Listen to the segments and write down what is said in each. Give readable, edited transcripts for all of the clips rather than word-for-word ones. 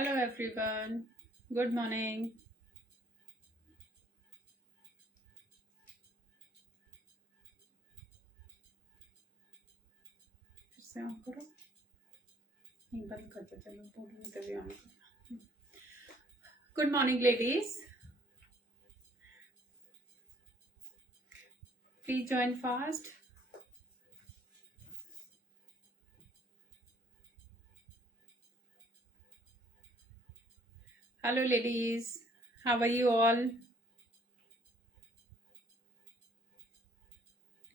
Hello everyone. Good morning. फिर से on करो। नहीं बंद कर दो, चलो बोलूंगी तभी ऑन करना। Good morning ladies. Please join fast. Hello ladies. How are you all?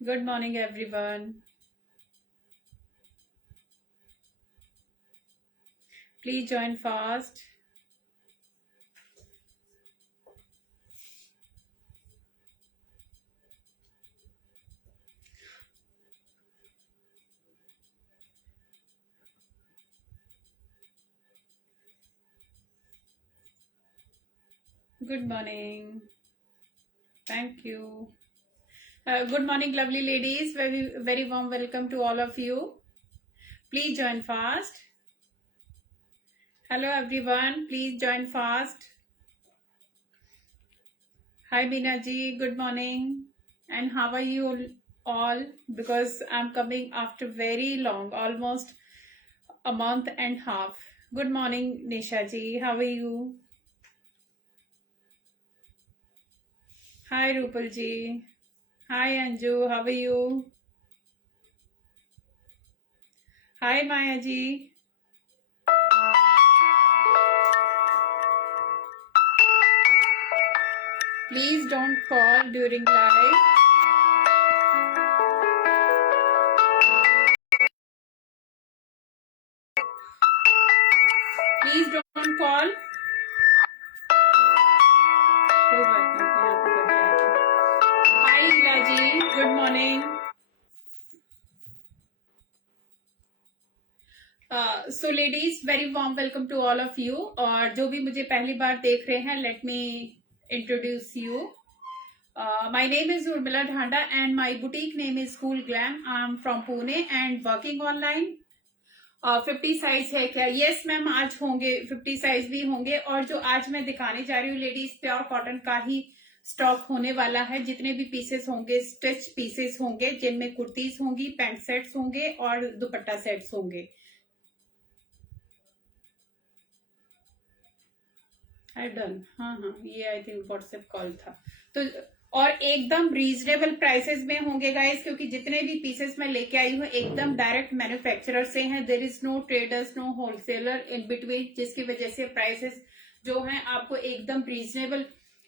Good morning everyone. Please join fast. Good morning. Thank you. Good morning lovely ladies. Very warm welcome to all of you. Please join fast. Hello everyone. Please join fast. Hi Meena ji, good morning. And how are you all? Because I'm coming after very long, almost a month and half. Good morning Nisha ji, how are you? Hi Rupal ji. Hi Anju, how are you? Hi Maya ji. Please don't call during live. Please don't call. कोई बात नहीं, यहाँ पे cut जाएगा. Hi Hila ji, good morning. So ladies very warm welcome to all of you. और जो भी मुझे पहली बार देख रहे हैं, let me introduce you. My name is Urmila Dhanda and my boutique name is cool glam. I am from Pune and working online. 50 size है क्या? यस मैम, आज होंगे 50 साइज भी होंगे. और जो आज मैं दिखाने जा रही हूँ लेडीज, प्योर कॉटन का ही स्टॉक होने वाला है. जितने भी पीसेस होंगे स्टिच पीसेस होंगे, जिनमें कुर्तीज होंगी, पैंट सेट्स होंगे और दुपट्टा सेट्स होंगे. I done. हाँ, ये आई थिंक व्हाट्सएप कॉल था. तो और एकदम रीजनेबल प्राइसेस में होंगे गाइस, क्योंकि जितने भी पीसेस मैं लेके आई हूँ एकदम डायरेक्ट मैन्युफैक्चरर से हैं. There is no traders, no wholesaler in between, जिसकी वजह से प्राइसेस जो हैं आपको एकदम रीजनेबल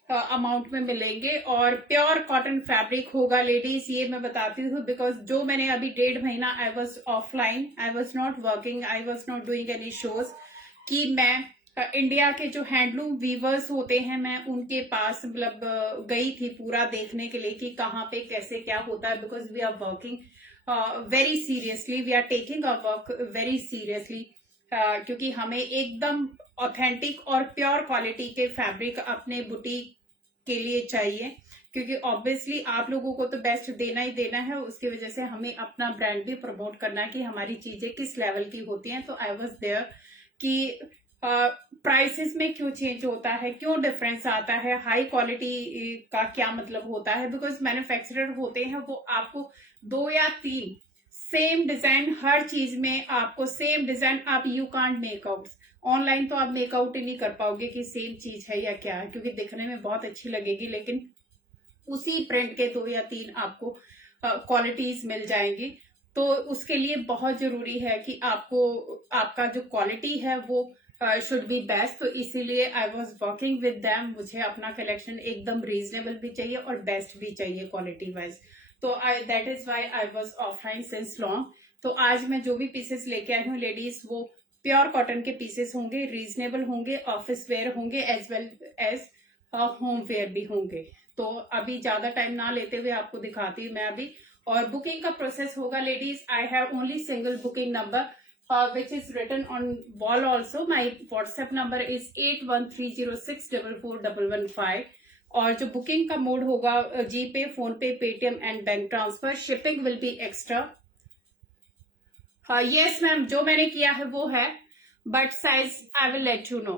अमाउंट में मिलेंगे. और प्योर कॉटन फैब्रिक होगा लेडीज, ये मैं बताती हूँ. बिकॉज जो मैंने अभी 1.5 महीना आई was offline, I was not working, I was not doing any shows, कि मैं इंडिया के जो हैंडलूम वीवर्स होते हैं मैं उनके पास मतलब गई थी पूरा देखने के लिए कि कहाँ पे कैसे क्या होता है. Because we are working very seriously, we are taking our work very seriously, क्योंकि हमें एकदम ऑथेंटिक और प्योर क्वालिटी के फैब्रिक अपने बुटीक के लिए चाहिए. क्योंकि ऑब्वियसली आप लोगों को तो बेस्ट देना ही देना है, उसकी वजह से हमें अपना ब्रांड भी प्रमोट करना है कि हमारी चीजें किस लेवल की होती हैं. तो आई वॉज देयर कि प्राइसेस में क्यों चेंज होता है, क्यों डिफरेंस आता है, हाई क्वालिटी का क्या मतलब होता है. बिकॉज मैन्युफैक्चरर होते हैं वो आपको 2 या 3 सेम डिजाइन, हर चीज में आपको सेम डिजाइन, आप यू कांट मेकआउट. ऑनलाइन तो आप मेकआउट ही नहीं कर पाओगे कि सेम चीज है या क्या है, क्योंकि दिखने में बहुत अच्छी लगेगी लेकिन उसी प्रिंट के 2 या 3 आपको क्वालिटीज मिल जाएंगी. तो उसके लिए बहुत जरूरी है कि आपको आपका जो क्वालिटी है वो शुड बी बेस्ट. तो इसीलिए I was working with them. मुझे अपना कलेक्शन एकदम रीजनेबल भी चाहिए और बेस्ट भी चाहिए क्वालिटी वाइज. तो that is why I was offline since long. तो आज मैं जो भी पीसेस लेके आई हूँ लेडीज, वो प्योर कॉटन के पीसेस होंगे, रीजनेबल होंगे, ऑफिस वेयर होंगे, as well as home wear भी होंगे. तो अभी ज्यादा टाइम ना लेते हुए आपको दिखाती हूँ मैं अभी. और बुकिंग का प्रोसेस होगा ladies. I have only single booking number which is written on wall also. My WhatsApp number is 8130644115. और जो बुकिंग का मोड होगा जी पे, फोन पे, Paytm and bank transfer. Shipping will be extra. हाँ यस मैम, जो मैंने किया है वो है. But size I will let you know.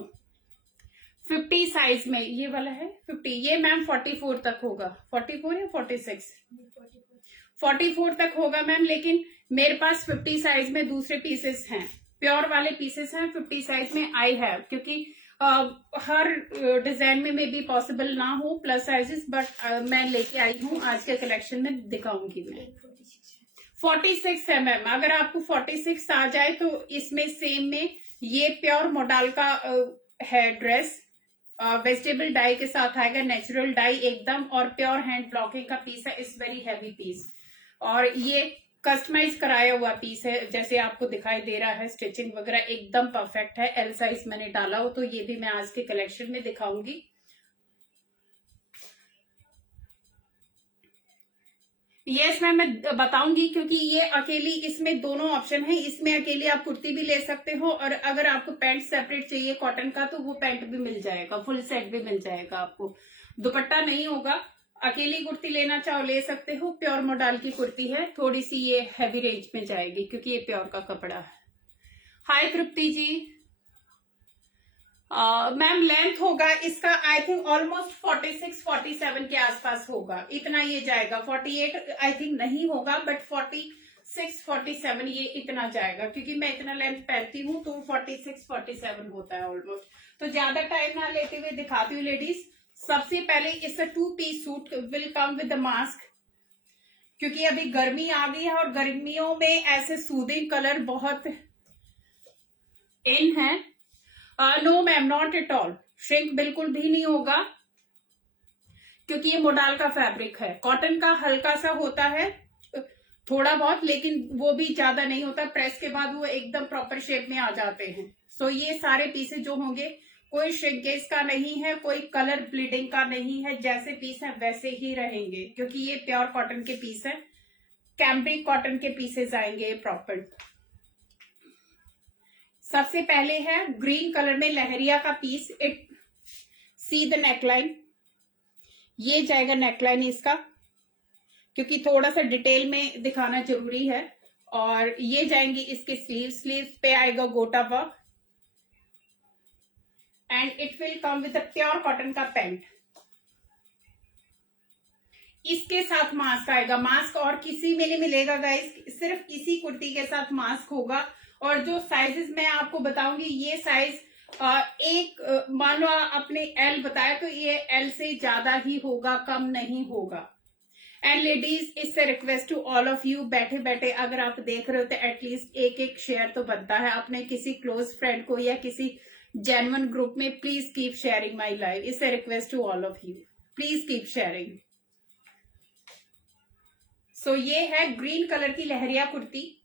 50 size में ये वाला है 50, ये मैम 44 तक होगा, 44 या 46, 44 तक होगा मैम, लेकिन मेरे पास 50 साइज में दूसरे पीसेस हैं, प्योर वाले पीसेस हैं 50 साइज में आई हैव, क्योंकि हर डिजाइन में मे बी पॉसिबल ना हो प्लस साइजेस, बट मैं लेके आई हूँ आज के कलेक्शन में दिखाऊंगी मैं। 46 है मैम, अगर आपको 46 आ जाए तो इसमें सेम में ये प्योर मोडाल का है ड्रेस, वेजिटेबल डाई के साथ आएगा, नेचुरल डाई एकदम, और प्योर हैंड ब्लॉकिंग का पीस है, इट्स वेरी हैवी पीस, और ये कस्टमाइज कराया हुआ पीस है, जैसे आपको दिखाई दे रहा है, स्टिचिंग वगैरह एकदम परफेक्ट है, एल साइज मैंने डाला हो, तो ये भी मैं आज के कलेक्शन में दिखाऊंगी। यस मैम, मैं बताऊंगी, क्योंकि ये अकेली, इसमें दोनों ऑप्शन है, इसमें अकेली आप कुर्ती भी ले सकते हो, और अगर आपको पैंट सेपरेट चाहिए कॉटन का तो वो पैंट भी मिल जाएगा, फुल सेट भी मिल जाएगा आपको, दुपट्टा नहीं होगा। अकेली कुर्ती लेना चाहो ले सकते हो, प्योर मोडाल की कुर्ती है, थोड़ी सी ये हैवी रेंज में जाएगी क्योंकि ये प्योर का कपड़ा है। हाय तृप्ति जी। मैम लेंथ होगा इसका आई थिंक ऑलमोस्ट 46-47 के आसपास होगा, इतना ये जाएगा, 48 आई थिंक नहीं होगा, बट 46-47 ये इतना जाएगा, क्योंकि मैं इतना लेंथ पहनती हूँ तो 46-47 होता है ऑलमोस्ट। तो ज्यादा टाइम ना लेते हुए दिखाती हूँ लेडीज। सबसे पहले इस 2 piece suit will come with the mask, क्योंकि अभी गर्मी आ गई है और गर्मियों में ऐसे सूदिंग कलर बहुत इन है। No ma'am, not at all, shrink बिल्कुल भी नहीं होगा, क्योंकि ये मोडाल का फैब्रिक है, कॉटन का हल्का सा होता है थोड़ा बहुत, लेकिन वो भी ज्यादा नहीं होता, प्रेस के बाद वो एकदम प्रॉपर शेप में आ जाते हैं। सो ये सारे पीसेस जो होंगे कोई श्रिंकेज का नहीं है, कोई कलर ब्लीडिंग का नहीं है, जैसे पीस है वैसे ही रहेंगे, क्योंकि ये प्योर कॉटन के पीस है, कैम्ब्रिक कॉटन के पीसेस आएंगे प्रॉपर। सबसे पहले है ग्रीन कलर में लहरिया का piece, it see the neckline, ये जाएगा नेकलाइन इसका, क्योंकि थोड़ा सा डिटेल में दिखाना जरूरी है, और ये जाएंगी इसके स्लीव्स पे आएगा गोटा work, and it will come with pure cotton का पैंट। इसके साथ मास्क आएगा, मास्क और किसी में नहीं मिलेगा गाइस, सिर्फ इसी कुर्ती के साथ मास्क होगा। और जो साइजेस मैं आपको बताऊंगी, ये साइज एक मान लो आपने एल बताया तो ये एल से ज्यादा ही होगा, कम नहीं होगा। एंड लेडीज, इससे request to all of you, बैठे बैठे अगर आप देख रहे हो तो एटलीस्ट एक शेयर तो बनता है अपने किसी क्लोज फ्रेंड को या किसी जेन्युइन ग्रुप में। Please keep sharing my live, इससे request to all of you, please keep sharing. So ये है ग्रीन कलर की लहरिया कुर्ती,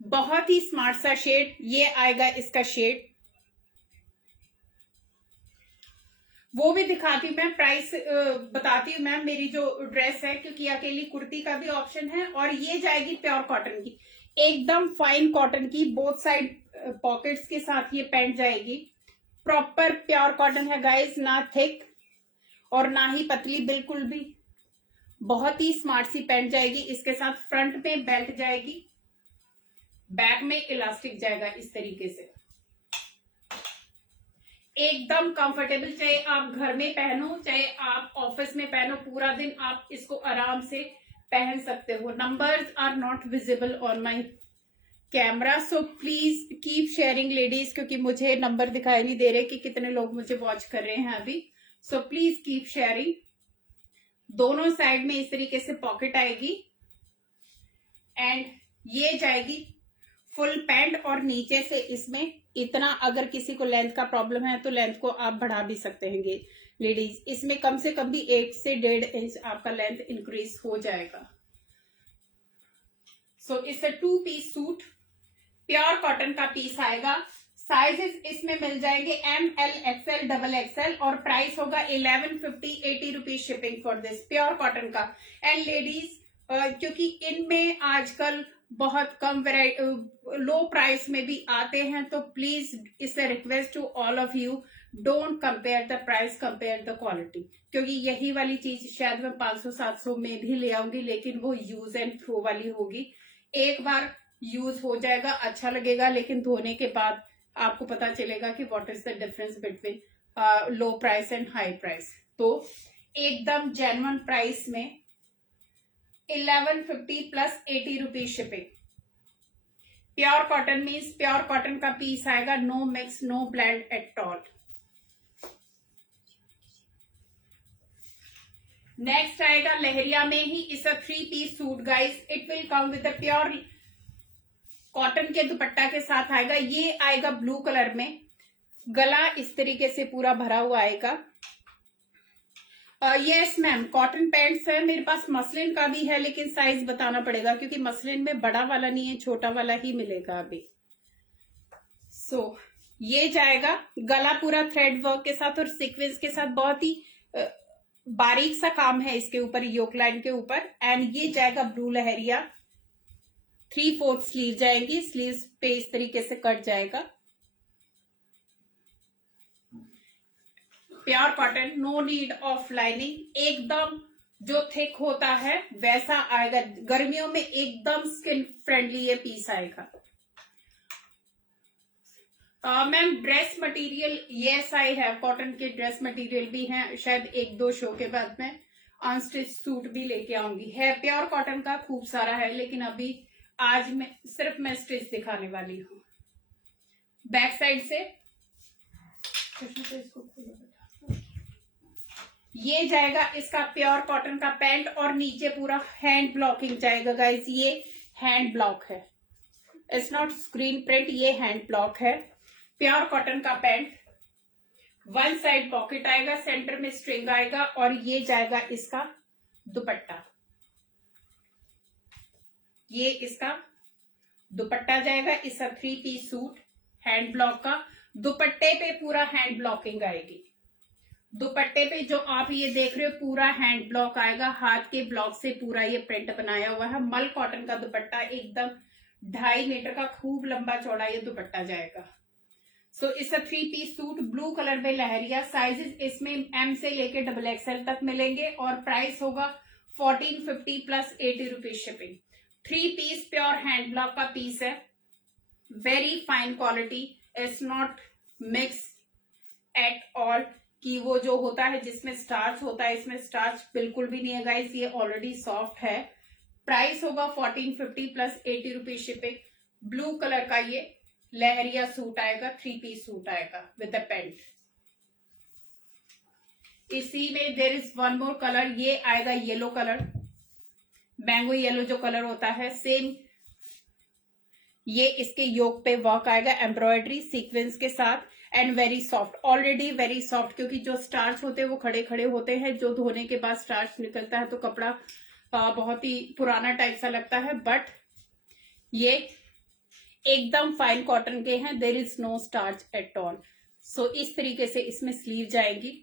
बहुत ही स्मार्ट सा शेड, ये आएगा इसका शेड, वो भी दिखाती हूँ मैं, प्राइस बताती हूँ मैम मेरी जो ड्रेस है, क्योंकि अकेली कुर्ती का भी ऑप्शन है। और ये जाएगी प्योर कॉटन की, एकदम फाइन कॉटन की, बोथ साइड पॉकेट्स के साथ ये पैंट जाएगी, प्रॉपर प्योर कॉटन है गाइस, ना थिक और ना ही पतली, बिल्कुल भी, बहुत ही स्मार्ट सी पैंट जाएगी। इसके साथ फ्रंट में बेल्ट जाएगी, बैक में इलास्टिक जाएगा इस तरीके से, एकदम कंफर्टेबल, चाहे आप घर में पहनो चाहे आप ऑफिस में पहनो, पूरा दिन आप इसको आराम से पहन सकते हो। Numbers are not visible on my camera, so please keep sharing ladies, क्योंकि मुझे नंबर दिखाई नहीं दे रहे कि कितने लोग मुझे वॉच कर रहे हैं अभी। सो प्लीज कीप शेयरिंग। दोनों साइड में इस तरीके से पॉकेट आएगी, एंड ये जाएगी फुल पैंट, और नीचे से इसमें इतना, अगर किसी को लेंथ का प्रॉब्लम है तो लेंथ को आप बढ़ा भी सकते हैं लेडीज, इसमें कम से कम भी 1 से 1.5 इंच आपका लेंथ इंक्रीज हो जाएगा। So it's a 2 piece suit, pure cotton का पीस आएगा। साइजेस इसमें मिल जाएंगे M, L, XL, double XL, और प्राइस होगा 1150, 80 rupees shipping for this, pure cotton का। एंड लेडीज, क्योंकि इनमें आजकल बहुत कम वेराइटी, लो प्राइस में भी आते हैं, तो प्लीज इससे request to all of you, don't compare the price, compare the quality, क्योंकि यही वाली चीज शायद मैं 500-700 में भी ले आऊंगी, लेकिन वो यूज एंड थ्रो वाली होगी, एक बार यूज हो जाएगा, अच्छा लगेगा, लेकिन धोने के बाद आपको पता चलेगा कि what is the difference between low price and high price. तो एकदम जेन्युइन प्राइस में 1150 plus 80 rupees shipping. Pure cotton means pure cotton का पीस आएगा, no mix no blend at all. Next आएगा लहरिया में ही, इस 3 piece suit guys. It will come with the pure cotton के दुपट्टा के साथ आएगा। ये आएगा ब्लू कलर में, गला इस तरीके से पूरा भरा हुआ आएगा। यस मैम, कॉटन पैंट्स है मेरे पास, मसलिन का भी है लेकिन साइज बताना पड़ेगा क्योंकि मसलिन में बड़ा वाला नहीं है, छोटा वाला ही मिलेगा अभी। ये जाएगा गला पूरा थ्रेड वर्क के साथ और सीक्वेंस के साथ, बहुत ही बारीक सा काम है इसके ऊपर, योक लाइन के ऊपर। एंड ये जाएगा ब्लू लहरिया, 3/4 स्लीव जाएंगी, स्लीव पे इस तरीके से कट जाएगा। Pure cotton, no need of lining, एकदम जो थिक होता है वैसा आएगा। गर्मियों में एकदम स्किन फ्रेंडली ये पीस आएगा। Ma'am dress material, yes I have, cotton के ड्रेस मटेरियल भी हैं, शायद 1-2 शो के बाद में अनस्टिच सूट भी लेके आऊंगी। है प्योर कॉटन का खूब सारा है लेकिन अभी आज मैं स्टिच दिखाने वाली हूँ। बैक साइड से ये जाएगा इसका प्योर कॉटन का पैंट और नीचे पूरा हैंड ब्लॉकिंग जाएगा गाइस। ये हैंड ब्लॉक है, इट्स नॉट स्क्रीन प्रिंट, ये हैंड ब्लॉक है। प्योर कॉटन का पैंट, वन साइड पॉकेट आएगा, सेंटर में स्ट्रिंग आएगा और ये जाएगा इसका दुपट्टा। ये इसका दुपट्टा जाएगा, इसका 3 पीस सूट हैंड ब्लॉक का। दुपट्टे पे पूरा हैंड ब्लॉकिंग आएगी। दुपट्टे पे जो आप ये देख रहे हो पूरा हैंड ब्लॉक आएगा, हाथ के ब्लॉक से पूरा ये प्रिंट बनाया हुआ है। मल कॉटन का दुपट्टा, एकदम 2.5 मीटर का खूब लंबा चौड़ा ये दुपट्टा जाएगा। इसका 3 पीस सूट ब्लू कलर में लहरिया, साइजेस इसमें एम से लेके XXL तक मिलेंगे और प्राइस होगा 1450 plus 80 rupees shipping. 3 piece pure hand block का पीस है, very fine quality, it's not mix at all. कि वो जो होता है जिसमें स्टार्च होता है, इसमें स्टार्च बिल्कुल भी नहीं है गाइस, ये ऑलरेडी सॉफ्ट है। प्राइस होगा 1450 plus 80 rupees shipping. Blue colour का ये लहरिया सूट आएगा, 3 पीस सूट आएगा विद द पैंट। इसी में there is one more colour, ये आएगा येलो कलर, मैंगो येलो जो कलर होता है, सेम ये इसके योक पे वर्क आएगा, एम्ब्रॉयडरी सीक्वेंस के साथ and very soft, already very soft, क्योंकि जो स्टार्च होते हैं वो खड़े खड़े होते हैं, जो धोने के बाद स्टार्च निकलता है तो कपड़ा बहुत ही पुराना टाइप सा लगता है। बट ये एकदम फाइन कॉटन के हैं, there is no starch at all. इस तरीके से इसमें स्लीव जाएगी।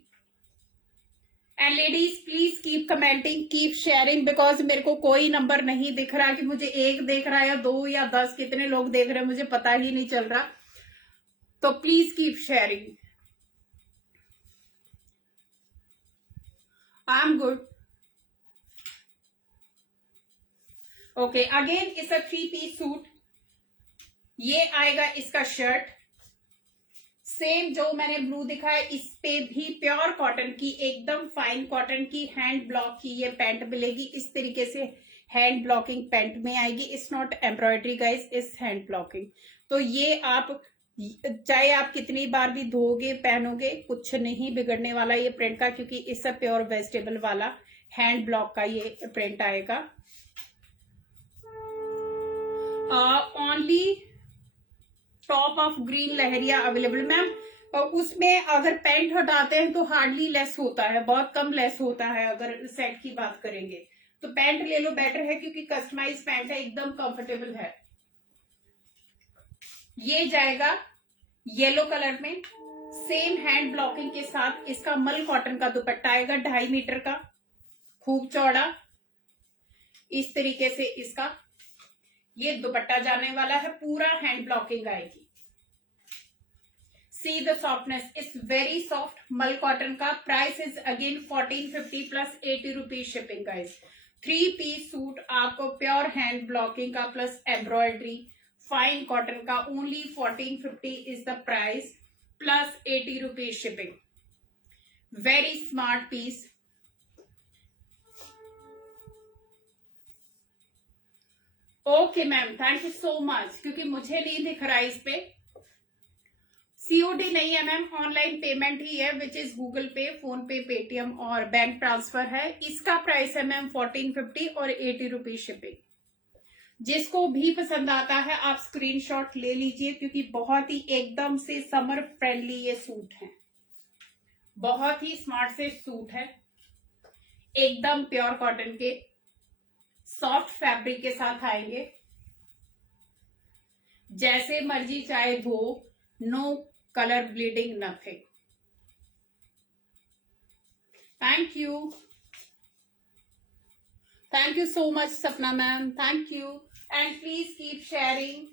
And ladies please keep commenting, keep sharing, because मेरे को कोई नंबर नहीं दिख रहा कि मुझे 1 देख रहा है या 2 या 10, कितने लोग देख रहे हैं मुझे पता ही नहीं चल रहा। तो please keep sharing. I am good. Okay, again it's a 3 piece suit. ये आएगा इसका शर्ट, सेम जो मैंने ब्लू दिखाया, इस पे भी प्योर कॉटन की, एकदम फाइन कॉटन की हैंड ब्लॉक की ये पैंट मिलेगी। इस तरीके से हैंड ब्लॉकिंग पैंट में आएगी, इट्स नॉट एम्ब्रॉयडरी गाइस, इस हैंड ब्लॉकिंग। तो ये आप चाहे आप कितनी बार भी धोगे पहनोगे कुछ नहीं बिगड़ने वाला ये प्रिंट का, क्योंकि इस प्योर वेजिटेबल वाला हैंड ब्लॉक का ये प्रिंट आएगा। Only top of green leheriya available ma'am. उसमें अगर पैंट हटाते हैं तो हार्डली लेस होता है, बहुत कम लेस होता है। अगर सेट की बात करेंगे तो पैंट ले लो, बेटर है, क्योंकि कस्टमाइज पैंट है, एकदम कंफर्टेबल है। ये जाएगा येलो कलर में, सेम हैंड ब्लॉकिंग के साथ। इसका मल कॉटन का दुपट्टा आएगा, 2.5 मीटर का, खूब चौड़ा। इस तरीके से इसका ये दुपट्टा जाने वाला है, पूरा हैंड ब्लॉकिंग आएगी। See the softness, it's very soft, mul cotton का। Price is again 1450 plus 80 rupees shipping guys. 3 piece suit आपको प्योर हैंड ब्लॉकिंग का प्लस एम्ब्रॉयडरी फाइन कॉटन का only 1450 is the price plus 80 rupees shipping. Very smart piece. Okay ma'am, thank you so much. क्योंकि मुझे नहीं दिख रहा इस पे. सीओडी नहीं है मैम, ऑनलाइन पेमेंट ही है, विच इज गूगल पे, फोन पे, पेटीएम और बैंक ट्रांसफर है. इसका प्राइस है मैम 1450 और 80 रुपीज शिपिंग. जिसको भी पसंद आता है आप स्क्रीनशॉट ले लीजिए, क्योंकि बहुत ही एकदम से समर फ्रेंडली ये सूट है. बहुत ही स्मार्ट से सूट है, एकदम प्योर कॉटन के सॉफ्ट फैब्रिक के साथ आएंगे. जैसे मर्जी चाहे धो, no colour bleeding, nothing. Thank you. Thank you so much Sapna ma'am, thank you. And please keep sharing.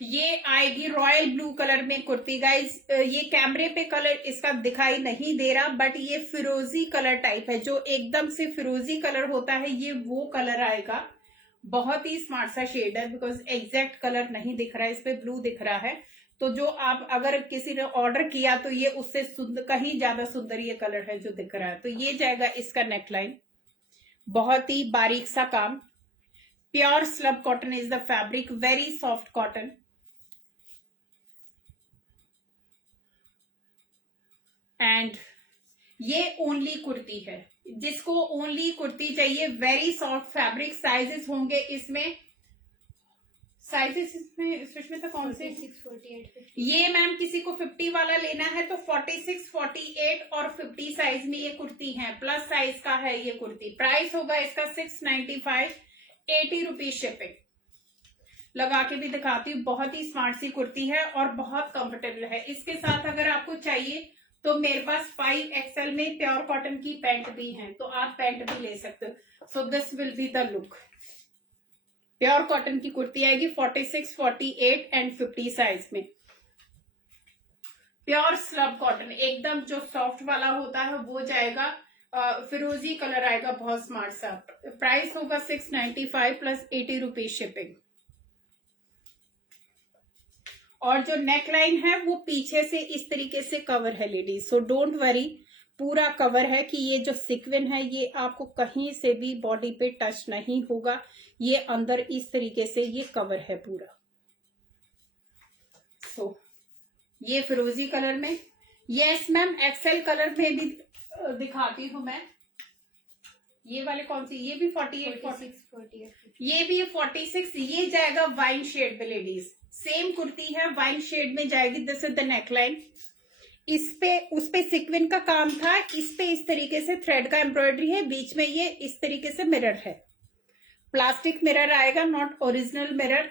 ये आएगी रॉयल ब्लू कलर में कुर्ती गाइज. ये कैमरे पे कलर इसका दिखाई नहीं दे रहा, बट ये फिरोजी कलर टाइप है. जो एकदम से फिरोजी कलर होता है ये वो कलर आएगा. बहुत ही स्मार्ट सा शेड है, बिकॉज एग्जैक्ट कलर नहीं दिख रहा है, इस पे ब्लू दिख रहा है. तो जो आप अगर किसी ने ऑर्डर किया तो ये उससे कहीं ज्यादा सुंदर ये कलर है जो दिख रहा है. तो ये जाएगा इसका नेकलाइन. बहुत ही बारीक सा काम. Pure slub cotton is the fabric, very soft cotton. And ये ओनली कुर्ती है. जिसको ओनली कुर्ती चाहिए, वेरी सॉफ्ट फैब्रिक. साइजेस होंगे इसमें, साइजेस इसमें सुष्मिता कौन से? 46, 48. ये मैम किसी को 50 वाला लेना है तो 46, 48 और 50 साइज में ये कुर्ती है. प्लस साइज का है ये कुर्ती. प्राइस होगा इसका 695, 80 रुपीज शिपिंग. लगा के भी दिखाती हूँ. बहुत ही स्मार्ट सी कुर्ती है और बहुत कंफर्टेबल है. इसके साथ अगर आपको चाहिए तो मेरे पास 5XL में प्योर कॉटन की पैंट भी है, तो आप पैंट भी ले सकते हो. So this will be the look. Pure cotton की कुर्ती आएगी 46, 48 एंड 50 साइज में. प्योर स्लब कॉटन, एकदम जो सॉफ्ट वाला होता है वो जाएगा. फिरोजी कलर आएगा, बहुत स्मार्ट सा. प्राइस होगा 695 प्लस 80 रुपीज शिपिंग. और जो नेकलाइन है वो पीछे से इस तरीके से कवर है लेडीज, सो डोंट वरी. पूरा कवर है कि ये जो सिक्विन है ये आपको कहीं से भी बॉडी पे टच नहीं होगा. ये अंदर इस तरीके से ये कवर है पूरा. सो ये फिरोजी कलर में. यस मैम, एक्सेल कलर में भी दिखाती हूं मैं. ये वाले कौन सी? ये भी 48, 48. ये भी 46. ये जाएगा वाइन शेड में लेडीज. सेम कुर्ती है, वाइन शेड में जाएगी. This is the neckline. इस पे उस पे सिक्विन का काम था, इस पे इस तरीके से थ्रेड का एम्ब्रॉयडरी है. बीच में ये इस तरीके से मिरर है, प्लास्टिक मिरर आएगा, नॉट ओरिजिनल मिरर.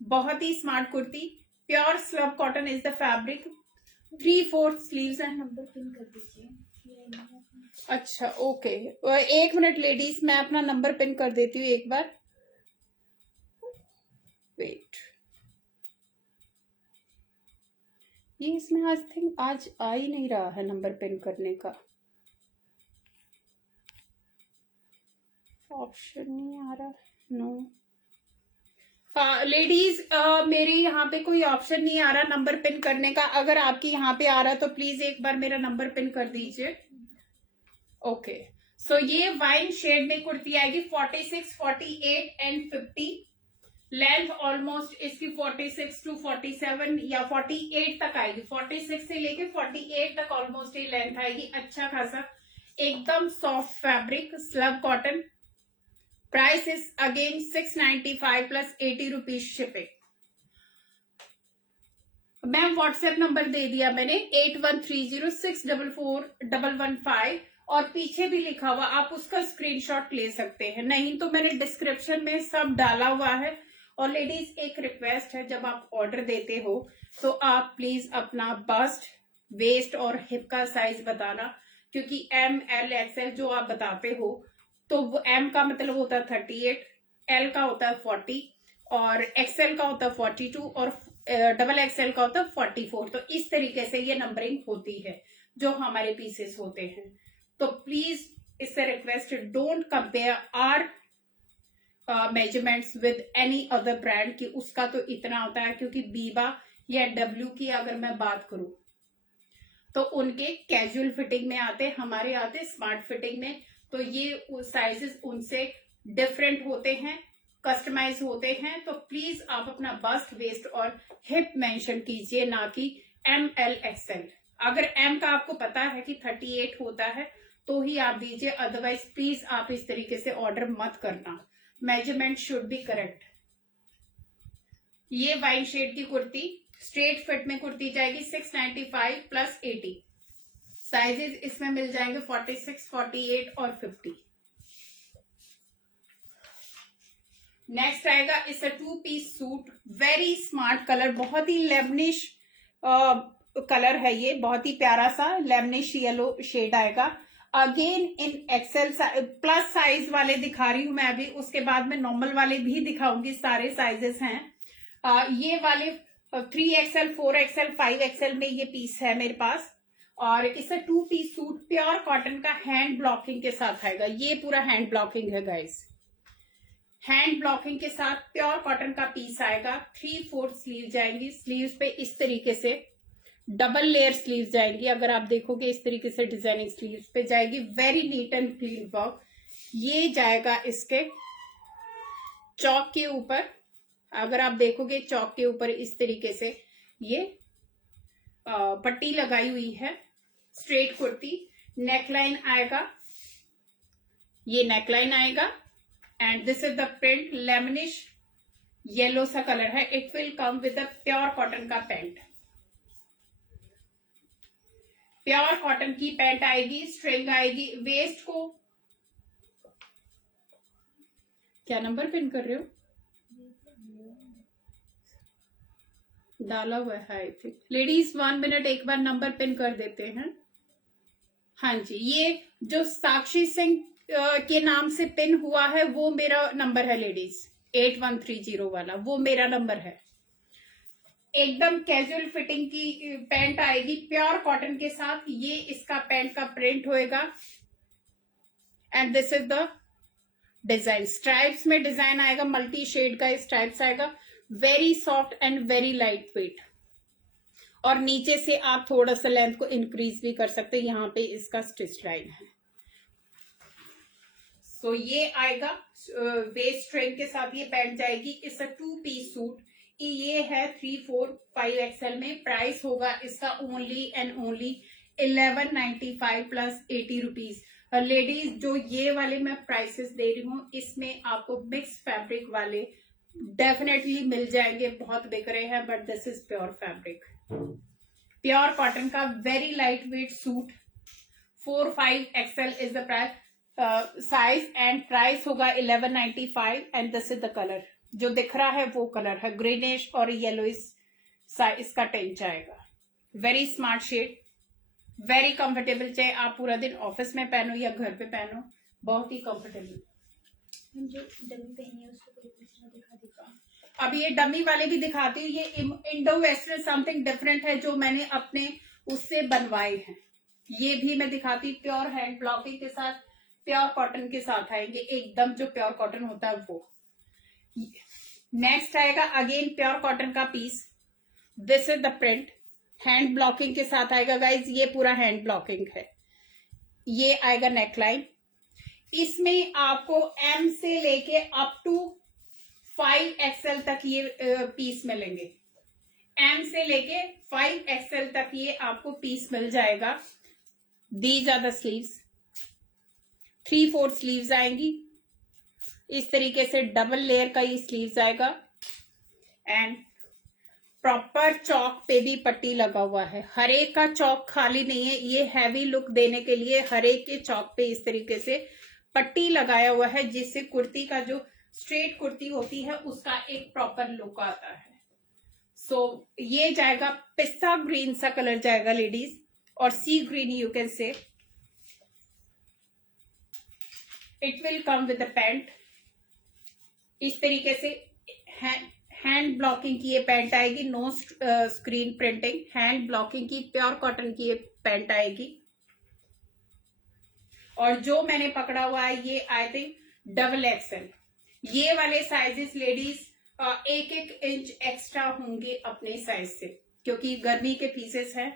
बहुत ही smart kurti. Pure slub cotton is the fabric. 3/4 sleeves है. नंबर पिन कर दीजिए. अच्छा ओके, 1 मिनट लेडीज, मैं अपना नंबर पिन कर देती हूँ एक बार. वेट, ये इसमें आज थिंक आज आ ही नहीं रहा है नंबर पिन करने का ऑप्शन. नहीं आ रहा. नो लेडीज, मेरे यहाँ पे कोई ऑप्शन नहीं आ रहा नंबर पिन करने का. अगर आपकी यहाँ पे आ रहा है तो प्लीज एक बार मेरा नंबर पिन कर दीजिए. ओके, सो ये वाइन शेड में कुर्ती आएगी 46, 48 एंड 50. लेंथ ऑलमोस्ट इसकी 46 to 47 या 48 तक आएगी. 46 से लेके 48 तक ऑलमोस्ट ये लेंथ आएगी. अच्छा खासा, एकदम soft fabric, slub cotton. Price is again 695 plus 80 rupees shipping. Ma'am WhatsApp number दे दिया मैंने 8130644115 और पीछे भी लिखा हुआ, आप उसका स्क्रीनशॉट ले सकते हैं. नहीं तो मैंने डिस्क्रिप्शन में सब डाला हुआ है. और लेडीज एक रिक्वेस्ट है, जब आप ऑर्डर देते हो तो आप प्लीज अपना बस्ट, वेस्ट और हिप का साइज बताना. क्योंकि M, L, XL जो आप बताते हो तो वो M का मतलब होता है 38, L का होता है 40 और XL का होता है 42 और XXL का होता है 44. तो इस तरीके से ये नंबरिंग होती है जो हमारे पीसेस होते हैं. तो प्लीज इससे request, don't compare are measurements with any other brand की उसका तो इतना होता है, क्योंकि बीबा या डब्ल्यू की अगर मैं बात करूं तो उनके कैजुअल फिटिंग में आते, हमारे आते स्मार्ट फिटिंग में। तो ये साइजेस उनसे डिफरेंट होते हैं, कस्टमाइज होते हैं। तो प्लीज आप अपना बस्ट, वेस्ट और हिप मेंशन कीजिए, ना कि एम एल एक्सएल। अगर एम का आपको पता है कि 38 होता है तो ही आप दीजिए, अदरवाइज प्लीज आप इस तरीके से ऑर्डर मत करना। Measurement should be correct. ये वाइन शेड की कुर्ती स्ट्रेट फिट में कुर्ती जाएगी 695 प्लस 80। साइजेस इसमें मिल जाएंगे 46, 48 और 50। नेक्स्ट आएगा इस 2 piece suit, very smart colour, बहुत ही लेमनिश कलर है ये, बहुत ही प्यारा सा लेमनिश येलो शेड आएगा। Again in XL plus size वाले दिखा रही हूं मैं अभी, उसके बाद में नॉर्मल वाले भी दिखाऊंगी, सारे साइजेस हैं। ये वाले 3XL, 4XL, 5XL में ये पीस है मेरे पास। और इसे 2 पीस सूट प्योर कॉटन का हैंड ब्लॉकिंग के साथ आएगा। ये पूरा हैंड ब्लॉकिंग है गाइस, हैंड ब्लॉकिंग के साथ प्योर कॉटन का पीस आएगा। 3/4 स्लीव जाएंगी, स्लीव्स पे इस तरीके से डबल लेयर स्लीव्स जाएंगी। अगर आप देखोगे इस तरीके से डिजाइनिंग स्लीव्स पे जाएगी, very neat and clean work. ये जाएगा इसके चौक के ऊपर, अगर आप देखोगे चौक के ऊपर इस तरीके से ये पट्टी लगाई हुई है, स्ट्रेट कुर्ती। नेकलाइन आएगा, ये नेकलाइन आएगा and this is the print, lemonish yellow सा कलर है। It will come with a pure cotton का पैंट, प्योर कॉटन की पैंट आएगी, स्ट्रिंग आएगी। वेस्ट को क्या नंबर पिन कर रहे हो? डाला हुआ है आई थिंक। लेडीज 1 मिनट एक बार नंबर पिन कर देते हैं। हाँ जी, ये जो साक्षी सिंह के नाम से पिन हुआ है वो मेरा नंबर है लेडीज, 8130 वाला, वो मेरा नंबर है। एकदम कैजुअल फिटिंग की पैंट आएगी प्योर कॉटन के साथ। ये इसका पैंट का प्रिंट होएगा and this is the design. Stripes में डिजाइन आएगा, मल्टी शेड का स्ट्राइप्स आएगा, very soft and very light wait. और नीचे से आप थोड़ा सा लेंथ को इंक्रीज भी कर सकते हैं, यहाँ पे इसका स्टिच लाइन है। सो ये आएगा वेस्ट स्ट्रिंग के साथ, ये पैंट जाएगी। इस 2 पीस सूट, ये है 3, 4, 5XL में। प्राइस होगा इसका only and only 1195 plus 80 rupees. Ladies जो ये वाले मैं प्राइसेस दे रही हूँ, इसमें आपको मिक्स फैब्रिक वाले डेफिनेटली मिल जाएंगे, बहुत बिक रहे हैं, but this is pure fabric, pure cotton का very light weight suit. 4, 5XL is the price size and price होगा 1195 and this is the colour. जो दिख रहा है वो कलर है ग्रीनिश और येलोइश, इसका टेंच आएगा। Very smart shade, very comfortable, चाहे आप पूरा दिन ऑफिस में पहनो या घर पे पहनो, बहुत ही कंफर्टेबल। जो डमी पहनी है उसको कोई दूसरा दिखा देगा। अब ये डमी वाले भी दिखाती हूँ। ये इंडो वेस्टर्न समथिंग डिफरेंट है जो मैंने अपने उससे बनवाए हैं, ये भी मैं दिखाती। प्योर हैंड ब्लॉकिंग के साथ, प्योर कॉटन के साथ आएंगे, एकदम जो प्योर कॉटन होता है वो। नेक्स्ट आएगा अगेन प्योर कॉटन का piece, this is the print, hand blocking के साथ आएगा गाइज, ये पूरा हैंड ब्लॉकिंग है। ये आएगा नेकलाइन, इसमें आपको M से लेके अप टू 5XL तक ये पीस मिलेंगे। M से लेके 5XL तक ये आपको पीस मिल जाएगा। These are the sleeves, 3/4 sleeves आएंगी इस तरीके से, डबल लेयर का ये स्लीव्स आएगा एंड प्रॉपर चौक पे भी पट्टी लगा हुआ है। हर एक का चौक खाली नहीं है, ये हैवी लुक देने के लिए हर एक के चौक पे इस तरीके से पट्टी लगाया हुआ है, जिससे कुर्ती का जो स्ट्रेट कुर्ती होती है उसका एक प्रॉपर लुक आता है। सो ये जाएगा पिस्ता ग्रीन सा कलर जाएगा लेडीज, और sea green you can say. It will come with the pant इस तरीके से, हैंड ब्लॉकिंग की ये पैंट आएगी, no screen printing, hand blocking की प्योर कॉटन की ये पैंट आएगी। और जो मैंने पकड़ा हुआ है ये आई थिंक डबल एक्सएल। ये वाले साइजेस लेडीज 1-1 इंच एक्स्ट्रा होंगे अपने साइज से, क्योंकि गर्मी के पीसेस हैं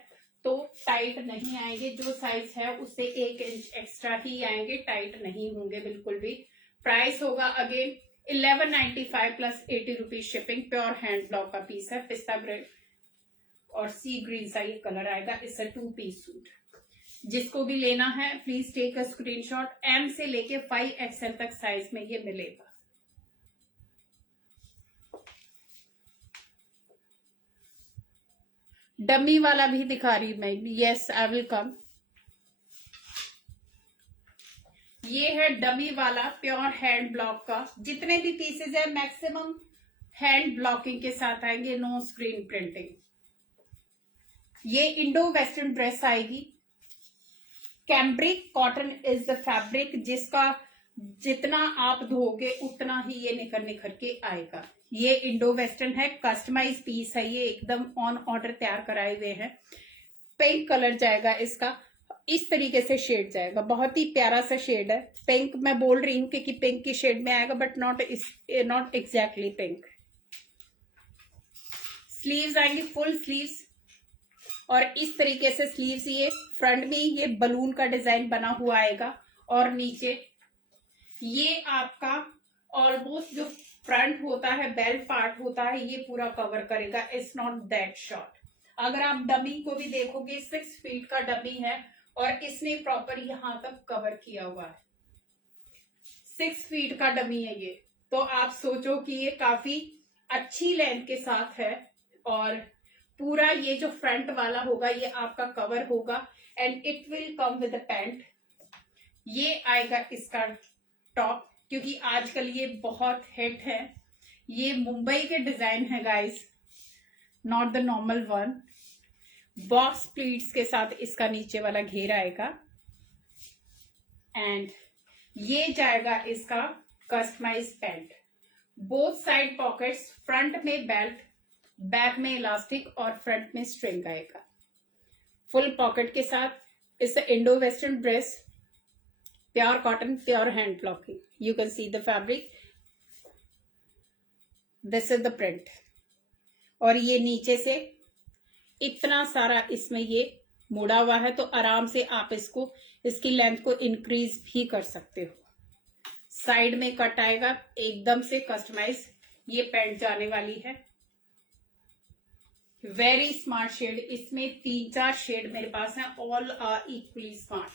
तो टाइट नहीं आएंगे। जो साइज है उससे 1 इंच एक्स्ट्रा ही आएंगे, टाइट नहीं होंगे बिल्कुल भी। प्राइस होगा again 1195 plus 80 rupees shipping. Pure hand block का पीस है, पिस्ता ग्रे और सी ग्रीन सा ये कलर आएगा। इससे 2 पीस सूट। जिसको भी लेना है please take a screenshot. M से लेके 5XL तक साइज में ये मिलेगा। डमी वाला भी दिखा रही मैं। Yes I will come. ये है डमी वाला प्योर हैंड ब्लॉक का। जितने भी पीसेज है मैक्सिमम हैंड ब्लॉकिंग के साथ आएंगे, नो स्क्रीन प्रिंटिंग। ये इंडो वेस्टर्न ड्रेस आएगी। Cambric cotton is the fabric, जिसका जितना आप धोगे उतना ही ये निखर निखर के आएगा। ये इंडो वेस्टर्न है, कस्टमाइज पीस है ये, एकदम ऑन ऑर्डर तैयार कराए हुए हैं। पिंक कलर जाएगा इसका, इस तरीके से शेड जाएगा। बहुत ही प्यारा सा शेड है। पिंक मैं बोल रही हूँ कि पिंक की शेड में आएगा, but not exactly pink. Sleeves आएंगी फुल स्लीव्स, और इस तरीके से स्लीव्स, ये फ्रंट में ये बलून का डिजाइन बना हुआ आएगा, और नीचे ये आपका ऑलमोस्ट जो फ्रंट होता है, बेल्ट पार्ट होता है, ये पूरा कवर करेगा। It's not that short. अगर आप डमी को भी देखोगे 6 फीट का डमी है, और इसने प्रॉपर यहां तक कवर किया हुआ है। 6 फीट का डमी है ये, तो आप सोचो कि ये काफी अच्छी लेंथ के साथ है। और पूरा ये जो फ्रंट वाला होगा ये आपका कवर होगा, and it will come with pant. ये आएगा इसका टॉप, क्योंकि आजकल ये बहुत हिट है। ये मुंबई के डिजाइन है guys, not the normal one. Box pleats के साथ इसका नीचे वाला घेर आएगा, एंड ये जाएगा इसका customize pant. Both side pockets, front में बेल्ट, बैक में इलास्टिक, और फ्रंट में स्ट्रिंग आएगा। फुल पॉकेट के साथ। इस Indo western dress, pure cotton, pure hand blocking. You can see the fabric, this is the print. और ये नीचे से इतना सारा इसमें ये मुड़ा हुआ है, तो आराम से आप इसको, इसकी लेंथ को इंक्रीज भी कर सकते हो। साइड में कट आएगा, एकदम से कस्टमाइज ये पैंट जाने वाली है। वेरी स्मार्ट शेड, इसमें 3-4 शेड मेरे पास हैं, ऑल आर इक्वली स्मार्ट।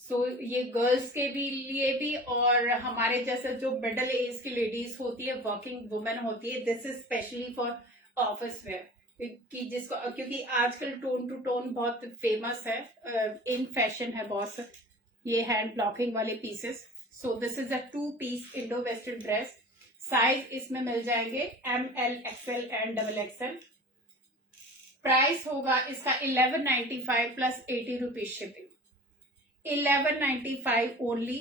सो ये गर्ल्स के भी लिए भी, और हमारे जैसे जो मिडिल एज की लेडीज होती है, वर्किंग वुमेन होती है, this is specially for office wear. कि जिसको, क्योंकि आजकल टोन टू टोन बहुत फेमस है, इन फैशन है बहुत ये हैंड ब्लॉकिंग वाले pieces. So this is a 2 piece Indo western dress. Size इसमें मिल जाएंगे ML, XL and XXL। Price होगा इसका 1195 plus 80 rupees shipping. 1195 only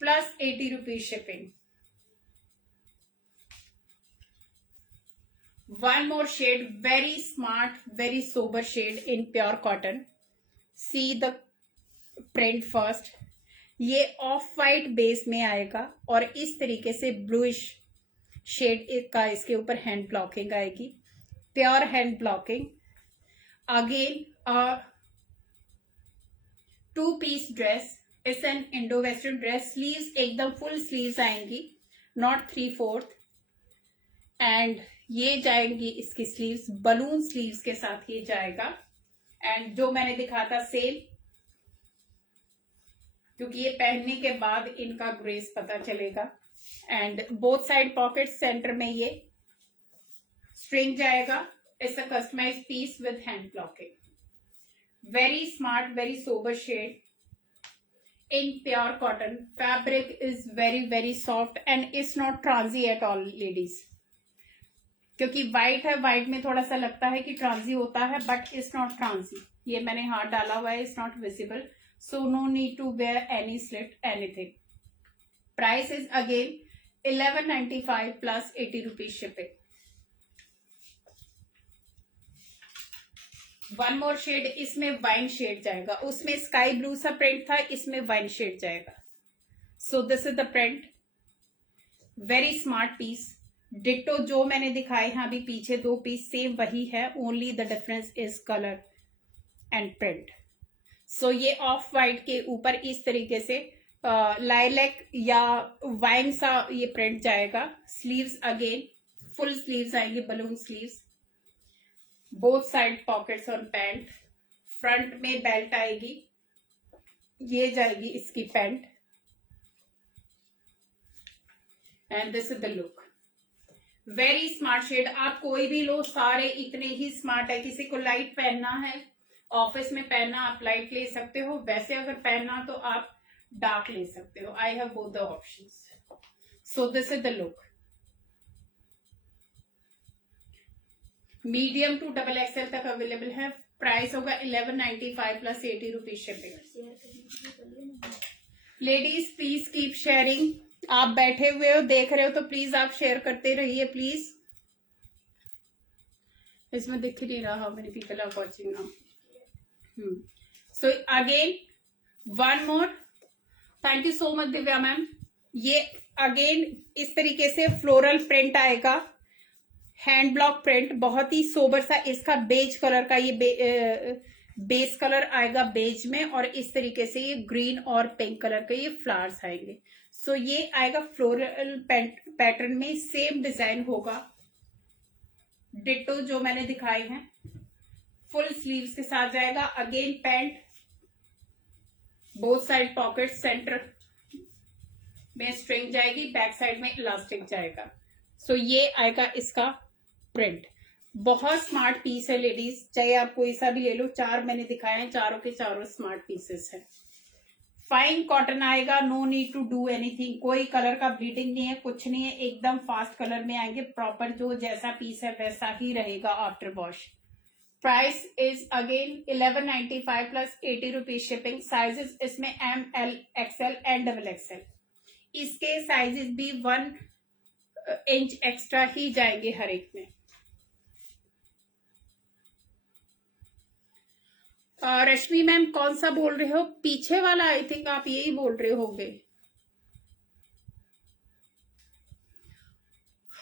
plus 80 rupees shipping. One more shade, very smart, very sober shade in pure cotton. See the print first. ये off white base में आएगा, और इस तरीके से ब्लूइश शेड का इसके ऊपर हैंड ब्लॉकिंग आएगी। Pure hand blocking. Again 2 piece dress, it's an Indo western dress. Sleeves एकदम फुल स्लीव्स आएंगी, नॉट 3/4। एंड ये जाएंगी इसकी स्लीव्स, बलून स्लीव्स के साथ ये जाएगा। एंड जो मैंने दिखा था सेम, क्योंकि ये पहनने के बाद इनका ग्रेस पता चलेगा। And both side pocket, centre में ये स्ट्रिंग जाएगा। It's a customize piece with hand blocking. Very smart, very sober shade in pure cotton. Fabric is very very soft and it's not transy at all ladies. क्योंकि white है, white में थोड़ा सा लगता है कि ट्रांजी होता है, बट इट्स नॉट ट्रांजी। ये मैंने हाथ डाला हुआ है, it's not visible, so no need to wear any slit anything. Price is again 1195 plus 80 rupees shipping. One more shade, इसमें वाइन शेड जाएगा, उसमें स्काई ब्लू सा प्रिंट था, इसमें वाइन शेड जाएगा. So this is the print, very smart piece. Ditto जो मैंने दिखाए हैं अभी पीछे 2 पीस सेम वही है, only the difference is colour and print. So ये ऑफ वाइट के ऊपर इस तरीके से लाइलैक या वाइन सा ये प्रिंट जाएगा. स्लीव्स अगेन फुल स्लीव्स आएंगे, balloon sleeves, both side pockets on pant. Front में बेल्ट आएगी, ये जाएगी इसकी pant. And this is the look, very smart shade. आप कोई भी लो, सारे इतने ही स्मार्ट है. किसी को लाइट पहनना है, ऑफिस में पहनना, आप लाइट ले सकते हो. वैसे अगर पहनना तो आप डार्क ले सकते हो. I have both the options. So this is the look. Medium to double XL तक अवेलेबल है. प्राइस होगा 1195 प्लस 80 रुपीज शिपिंग. शेयर करने के लिए बोलिए ना. Ladies please keep sharing. आप बैठे हुए हो, देख रहे हो, तो प्लीज आप शेयर करते रहिए प्लीज. इसमें दिख नहीं रहा how many people are watching now. So again one more, thank you so much Divya ma'am. ये अगेन इस तरीके से फ्लोरल प्रिंट आएगा, हैंड ब्लॉक प्रिंट, बहुत ही सोबर सा. इसका बेज कलर का ये बेस कलर आएगा बेज में, और इस तरीके से ये ग्रीन और पिंक कलर के ये फ्लावर्स आएंगे. सो ये आएगा फ्लोरल पैटर्न में, सेम डिजाइन होगा डिट्टो जो मैंने दिखाए हैं. फुल स्लीव्स के साथ जाएगा. Again pant, both side pocket, centre में स्ट्रिंग जाएगी, बैक साइड में इलास्टिक जाएगा. सो ये आएगा इसका प्रिंट. बहुत स्मार्ट पीस है लेडीज, चाहे आप कोई सा भी ले लो. 4 मैंने दिखाए हैं, चारों के चारों स्मार्ट पीसेस हैं. फाइन कॉटन आएगा, no need to do anything. कोई कलर का ब्लीडिंग नहीं है, कुछ नहीं है, एकदम फास्ट कलर में आएंगे. प्रॉपर जो जैसा पीस है वैसा ही रहेगा after wash. Price is again 1195 plus 80 rupees shipping. Sizes इसमें M, L, XL and double XL. इसके साइजेस भी 1 इंच एक्स्ट्रा ही जाएंगे हर एक में. रश्मि मैम कौन सा बोल रहे हो? पीछे वाला, आई थिंक आप यही बोल रहे होंगे.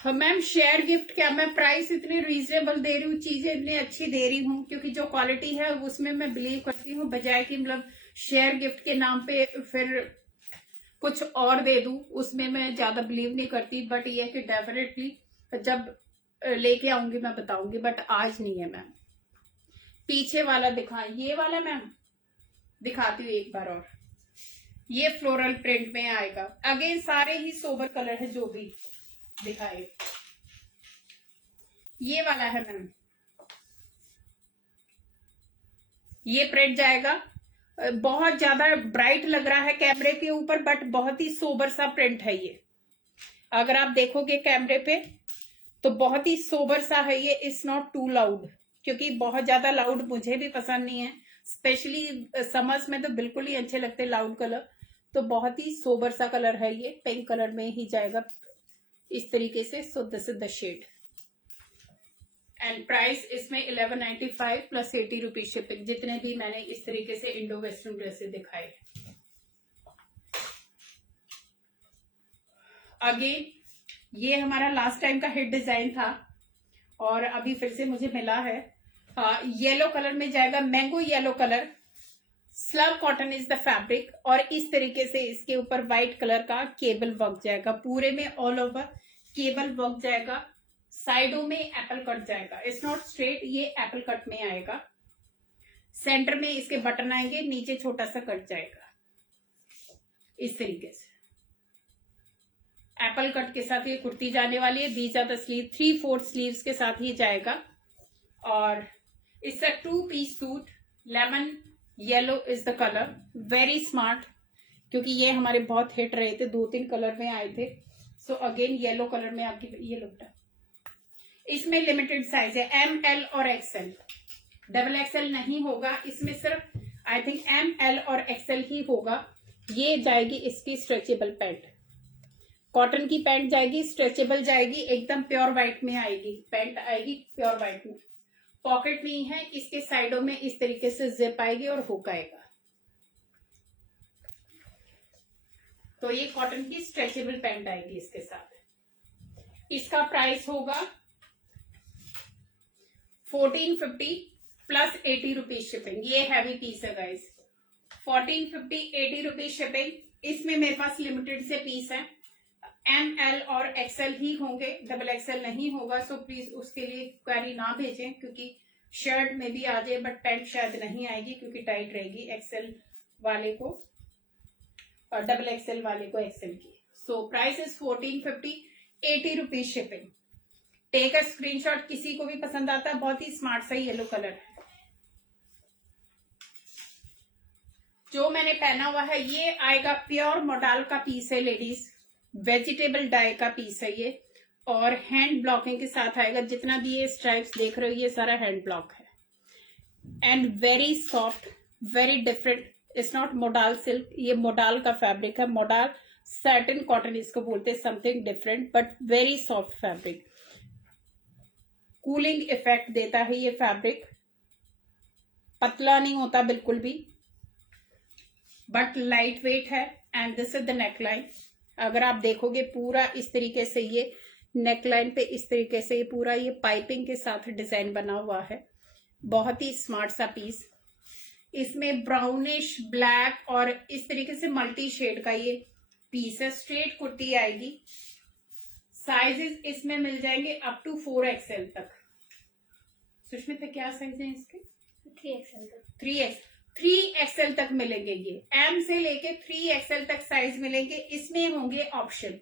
मैम शेयर गिफ्ट क्या, मैं प्राइस इतनी रीजनेबल दे रही हूँ, चीजें इतनी अच्छी दे रही हूँ, क्योंकि जो क्वालिटी है उसमें मैं बिलीव करती हूँ, बजाय कि मतलब शेयर गिफ्ट के नाम पे फिर कुछ और दे दूं, उसमें मैं ज्यादा बिलीव नहीं करती. बट ये है कि डेफिनेटली जब लेके आऊंगी मैं बताऊंगी, बट आज नहीं है मैम. पीछे वाला दिखा, ये वाला मैम दिखाती हूँ एक बार और. ये फ्लोरल प्रिंट में आएगा. अगेन सारे ही सोबर कलर है जो भी दिखाए. ये वाला है मैम, ये प्रिंट जाएगा. बहुत ज्यादा ब्राइट लग रहा है कैमरे के ऊपर, बट बहुत ही सोबर सा प्रिंट है ये. अगर आप देखोगे कैमरे पे तो बहुत ही सोबर सा है ये. इट्स नॉट टू लाउड, क्योंकि बहुत ज्यादा लाउड मुझे भी पसंद नहीं है. स्पेशली समर्स में तो बिल्कुल ही अच्छे लगते लाउड कलर. तो बहुत ही सोबर सा कलर है ये, पिंक कलर में ही जाएगा इस तरीके से. So this is the shade. And price इसमें 1195 प्लस 80 रुपीज शिपिंग. जितने भी मैंने इस तरीके से इंडो वेस्टर्न ड्रेसेस दिखाए. अगेन ये हमारा लास्ट टाइम का हिट डिजाइन था और अभी फिर से मुझे मिला है. येलो कलर में जाएगा, mango yellow colour. Slub cotton is the fabric, और इस तरीके से इसके ऊपर व्हाइट कलर का केबल वर्क जाएगा. पूरे में ऑल ओवर केबल वर्क जाएगा. साइडों में एप्पल कट जाएगा. इट्स नॉट स्ट्रेट, ये एप्पल कट में आएगा. सेंटर में इसके बटन आएंगे, नीचे छोटा सा कट जाएगा इस तरीके से. एप्पल कट के साथ ये कुर्ती जाने वाली है. These are the sleeve, 3/4 sleeves के साथ ये जाएगा. और it's a 2 piece suit. Lemon yellow is the colour. Very smart, क्योंकि ये हमारे बहुत हिट रहे थे, 2-3 कलर में आए थे. सो अगेन येलो कलर में आपकी ये लुक है. इसमें लिमिटेड साइज है, एम, एल और एक्सएल. डबल एक्सएल नहीं होगा इसमें, सिर्फ आई थिंक एम, एल और एक्सएल ही होगा. ये जाएगी इसकी स्ट्रेचेबल पैंट. कॉटन की पैंट जाएगी, स्ट्रेचेबल जाएगी, एकदम प्योर व्हाइट में आएगी. पैंट आएगी प्योर व्हाइट में. पॉकेट नहीं है, इसके साइडों में इस तरीके से जिप आएगी और हुक आएगा। तो ये कॉटन की स्ट्रेचेबल पैंट आएगी इसके साथ। इसका प्राइस होगा 1450 प्लस 80 रुपीज शिपिंग। ये हैवी पीस है गाइस। 1450 80 rupees shipping. इसमें मेरे पास लिमिटेड से पीस है, ML और XL ही होंगे, XXL नहीं होगा। सो प्लीज उसके लिए क्वेरी ना भेजें, क्योंकि शर्ट में भी आ जाए बट पैंट शायद नहीं आएगी क्योंकि टाइट रहेगी XL वाले को और XXL वाले को XL की। So price is 1450 80 rupees shipping. Take a screenshot. किसी को भी पसंद आता है, बहुत ही स्मार्ट सा येलो कलर है। जो मैंने पहना हुआ है ये आएगा प्योर मोडाल का पीस है लेडीज, वेजिटेबल डाई का पीस है ये, और हैंड ब्लॉकिंग के साथ आएगा। जितना भी ये स्ट्राइप्स देख रहे हो ये सारा हैंड ब्लॉक है and very soft, very different. It's not modal silk, ये मोडाल का फैब्रिक है। मोडाल सैटिन कॉटन इसको बोलते हैं, something different but very soft fabric. Cooling effect देता है ये फैब्रिक, पतला नहीं होता बिल्कुल भी, बट लाइट वेट है। And this is the neckline. अगर आप देखोगे पूरा इस तरीके से ये नेकलाइन पे इस तरीके से ये पूरा ये पाइपिंग के साथ डिजाइन बना हुआ है। बहुत ही स्मार्ट सा पीस। इसमें ब्राउनिश, ब्लैक और इस तरीके से मल्टी शेड का ये पीस है। स्ट्रेट कुर्ती आएगी। साइजेस इसमें मिल जाएंगे अप टू 4XL तक। सुष्मिता क्या साइज है इसके? 3XL तक। 3XL तक मिलेंगे। ये M से लेके 3XL तक साइज मिलेंगे। इसमें होंगे ऑप्शन,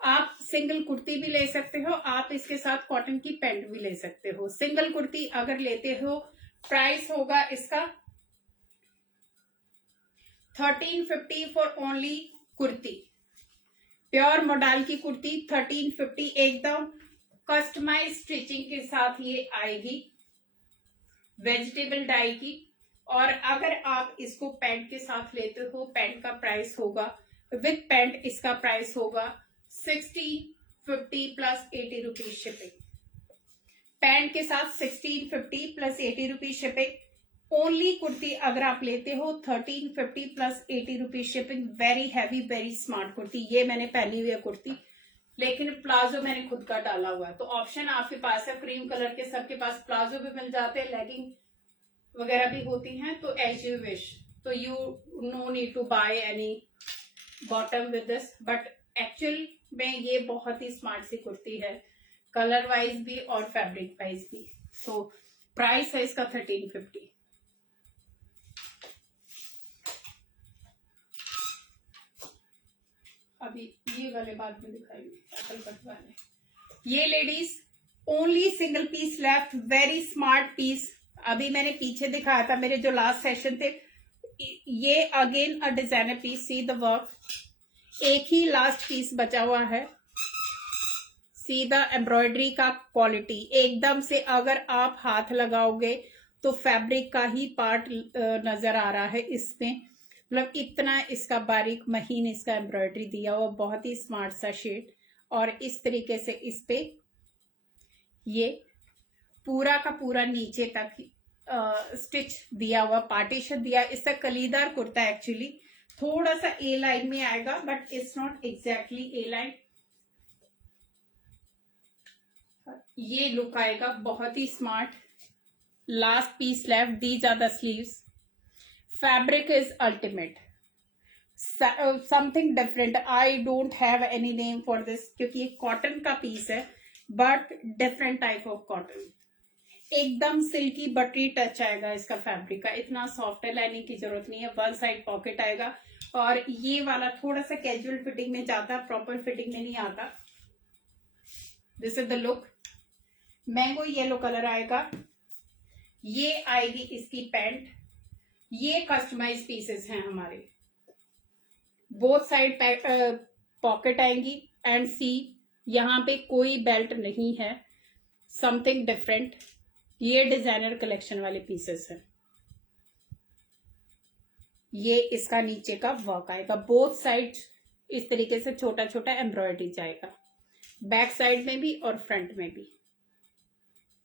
आप सिंगल कुर्ती भी ले सकते हो, आप इसके साथ कॉटन की पैंट भी ले सकते हो। सिंगल कुर्ती अगर लेते हो प्राइस होगा इसका 1350 for only kurti. Pure modal की कुर्ती 1350 एकदम कस्टमाइज स्टिचिंग के साथ ये आएगी, वेजिटेबल डाई की। और अगर आप इसको पैंट के साथ लेते हो, पैंट का प्राइस होगा विद पैंट, इसका प्राइस होगा 1650 प्लस 80 रुपीज शिपिंग। पैंट के साथ 1650 plus 80 rupees shipping. Only kurti अगर आप लेते हो 1350 plus 80 rupees shipping. Very heavy, very smart kurti. ये मैंने पहनी हुई है कुर्ती, लेकिन प्लाजो मैंने खुद का डाला हुआ है। तो ऑप्शन आपके पास है, क्रीम कलर के सबके पास प्लाजो भी मिल जाते हैं, लेगिंग वगैरह भी होती हैं। तो एज यू विश। तो you no need to buy any bottom with this, but actual में ये बहुत ही स्मार्ट सी कुर्ती है, कलर वाइज भी और फैब्रिक वाइज भी। सो प्राइस है इसका 1350। अभी ये वाले बाद में दिखाएंगे, एप्पल कट वाले। ये ladies only single piece left, very smart piece. अभी मैंने पीछे दिखाया था मेरे जो लास्ट सेशन थे, ये again a designer piece. See the work. एक ही लास्ट पीस बचा हुआ है। सी द एम्ब्रॉयडरी का क्वालिटी एकदम से, अगर आप हाथ लगाओगे तो फैब्रिक का ही पार्ट नजर आ रहा है इसमें। मतलब इतना इसका बारीक महीन इसका एम्ब्रॉयडरी दिया हुआ, बहुत ही स्मार्ट सा शेड। और इस तरीके से इस पे ये पूरा का पूरा नीचे तक स्टिच दिया हुआ, पार्टीशन दिया। इसका कलीदार कुर्ता एक्चुअली थोड़ा सा ए लाइन में आएगा, but it's not exactly A line. ये लुक आएगा बहुत ही smart. Last piece left, these are the sleeves. Fabric is ultimate, something different. I don't have any name for this, क्योंकि ये कॉटन का पीस है but different type of cotton. एकदम silky buttery touch आएगा इसका फैब्रिक का, इतना soft है, लाइनिंग की जरूरत नहीं है। वन साइड पॉकेट आएगा और ये वाला थोड़ा सा कैजुअल फिटिंग में जाता है, प्रॉपर फिटिंग में नहीं आता। This is the look. Mango yellow colour आएगा। ये आएगी इसकी पैंट। ये कस्टमाइज पीसेस हैं हमारे। बोथ साइड पॉकेट आएंगी एंड सी यहाँ पे कोई बेल्ट नहीं है, समथिंग डिफरेंट। ये डिजाइनर कलेक्शन वाले पीसेस हैं। ये इसका नीचे का वर्क आएगा, बोथ साइड इस तरीके से छोटा छोटा एम्ब्रॉयडरी जाएगा, बैक साइड में भी और फ्रंट में भी।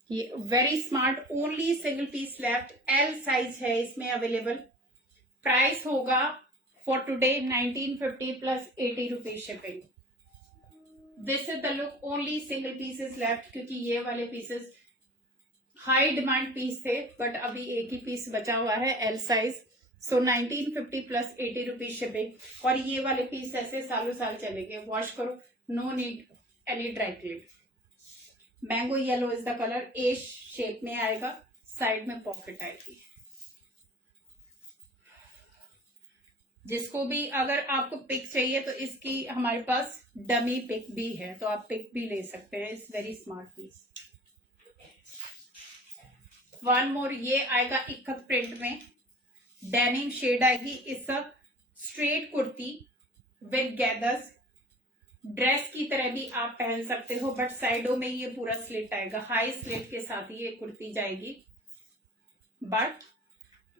ये very smart, only single piece left, L size है इसमें अवेलेबल। प्राइस होगा for today 1950 plus 80 rupees shipping. This is the look, only single pieces left, क्योंकि ये वाले पीसेस हाई डिमांड पीस थे, बट अभी एक ही पीस बचा हुआ है L size. So 1950 plus 80 rupees shipping. और ये वाले पीस ऐसे सालों साल चलेंगे, वॉश करो, no need any dry clean. Mango yellow is the colour, A shape में आएगा, साइड में पॉकेट आएगी। जिसको भी अगर आपको पिक चाहिए तो इसकी हमारे पास डमी पिक भी है, तो आप पिक भी ले सकते हैं। It's very smart piece. One more, ये आएगा इक्कत प्रिंट में, डेनिम शेड आएगी। इस straight kurti with gathers, dress की तरह भी आप पहन सकते हो, बट साइडों में ये पूरा स्लिट आएगा, हाई स्लिट के साथ ये कुर्ती जाएगी। बट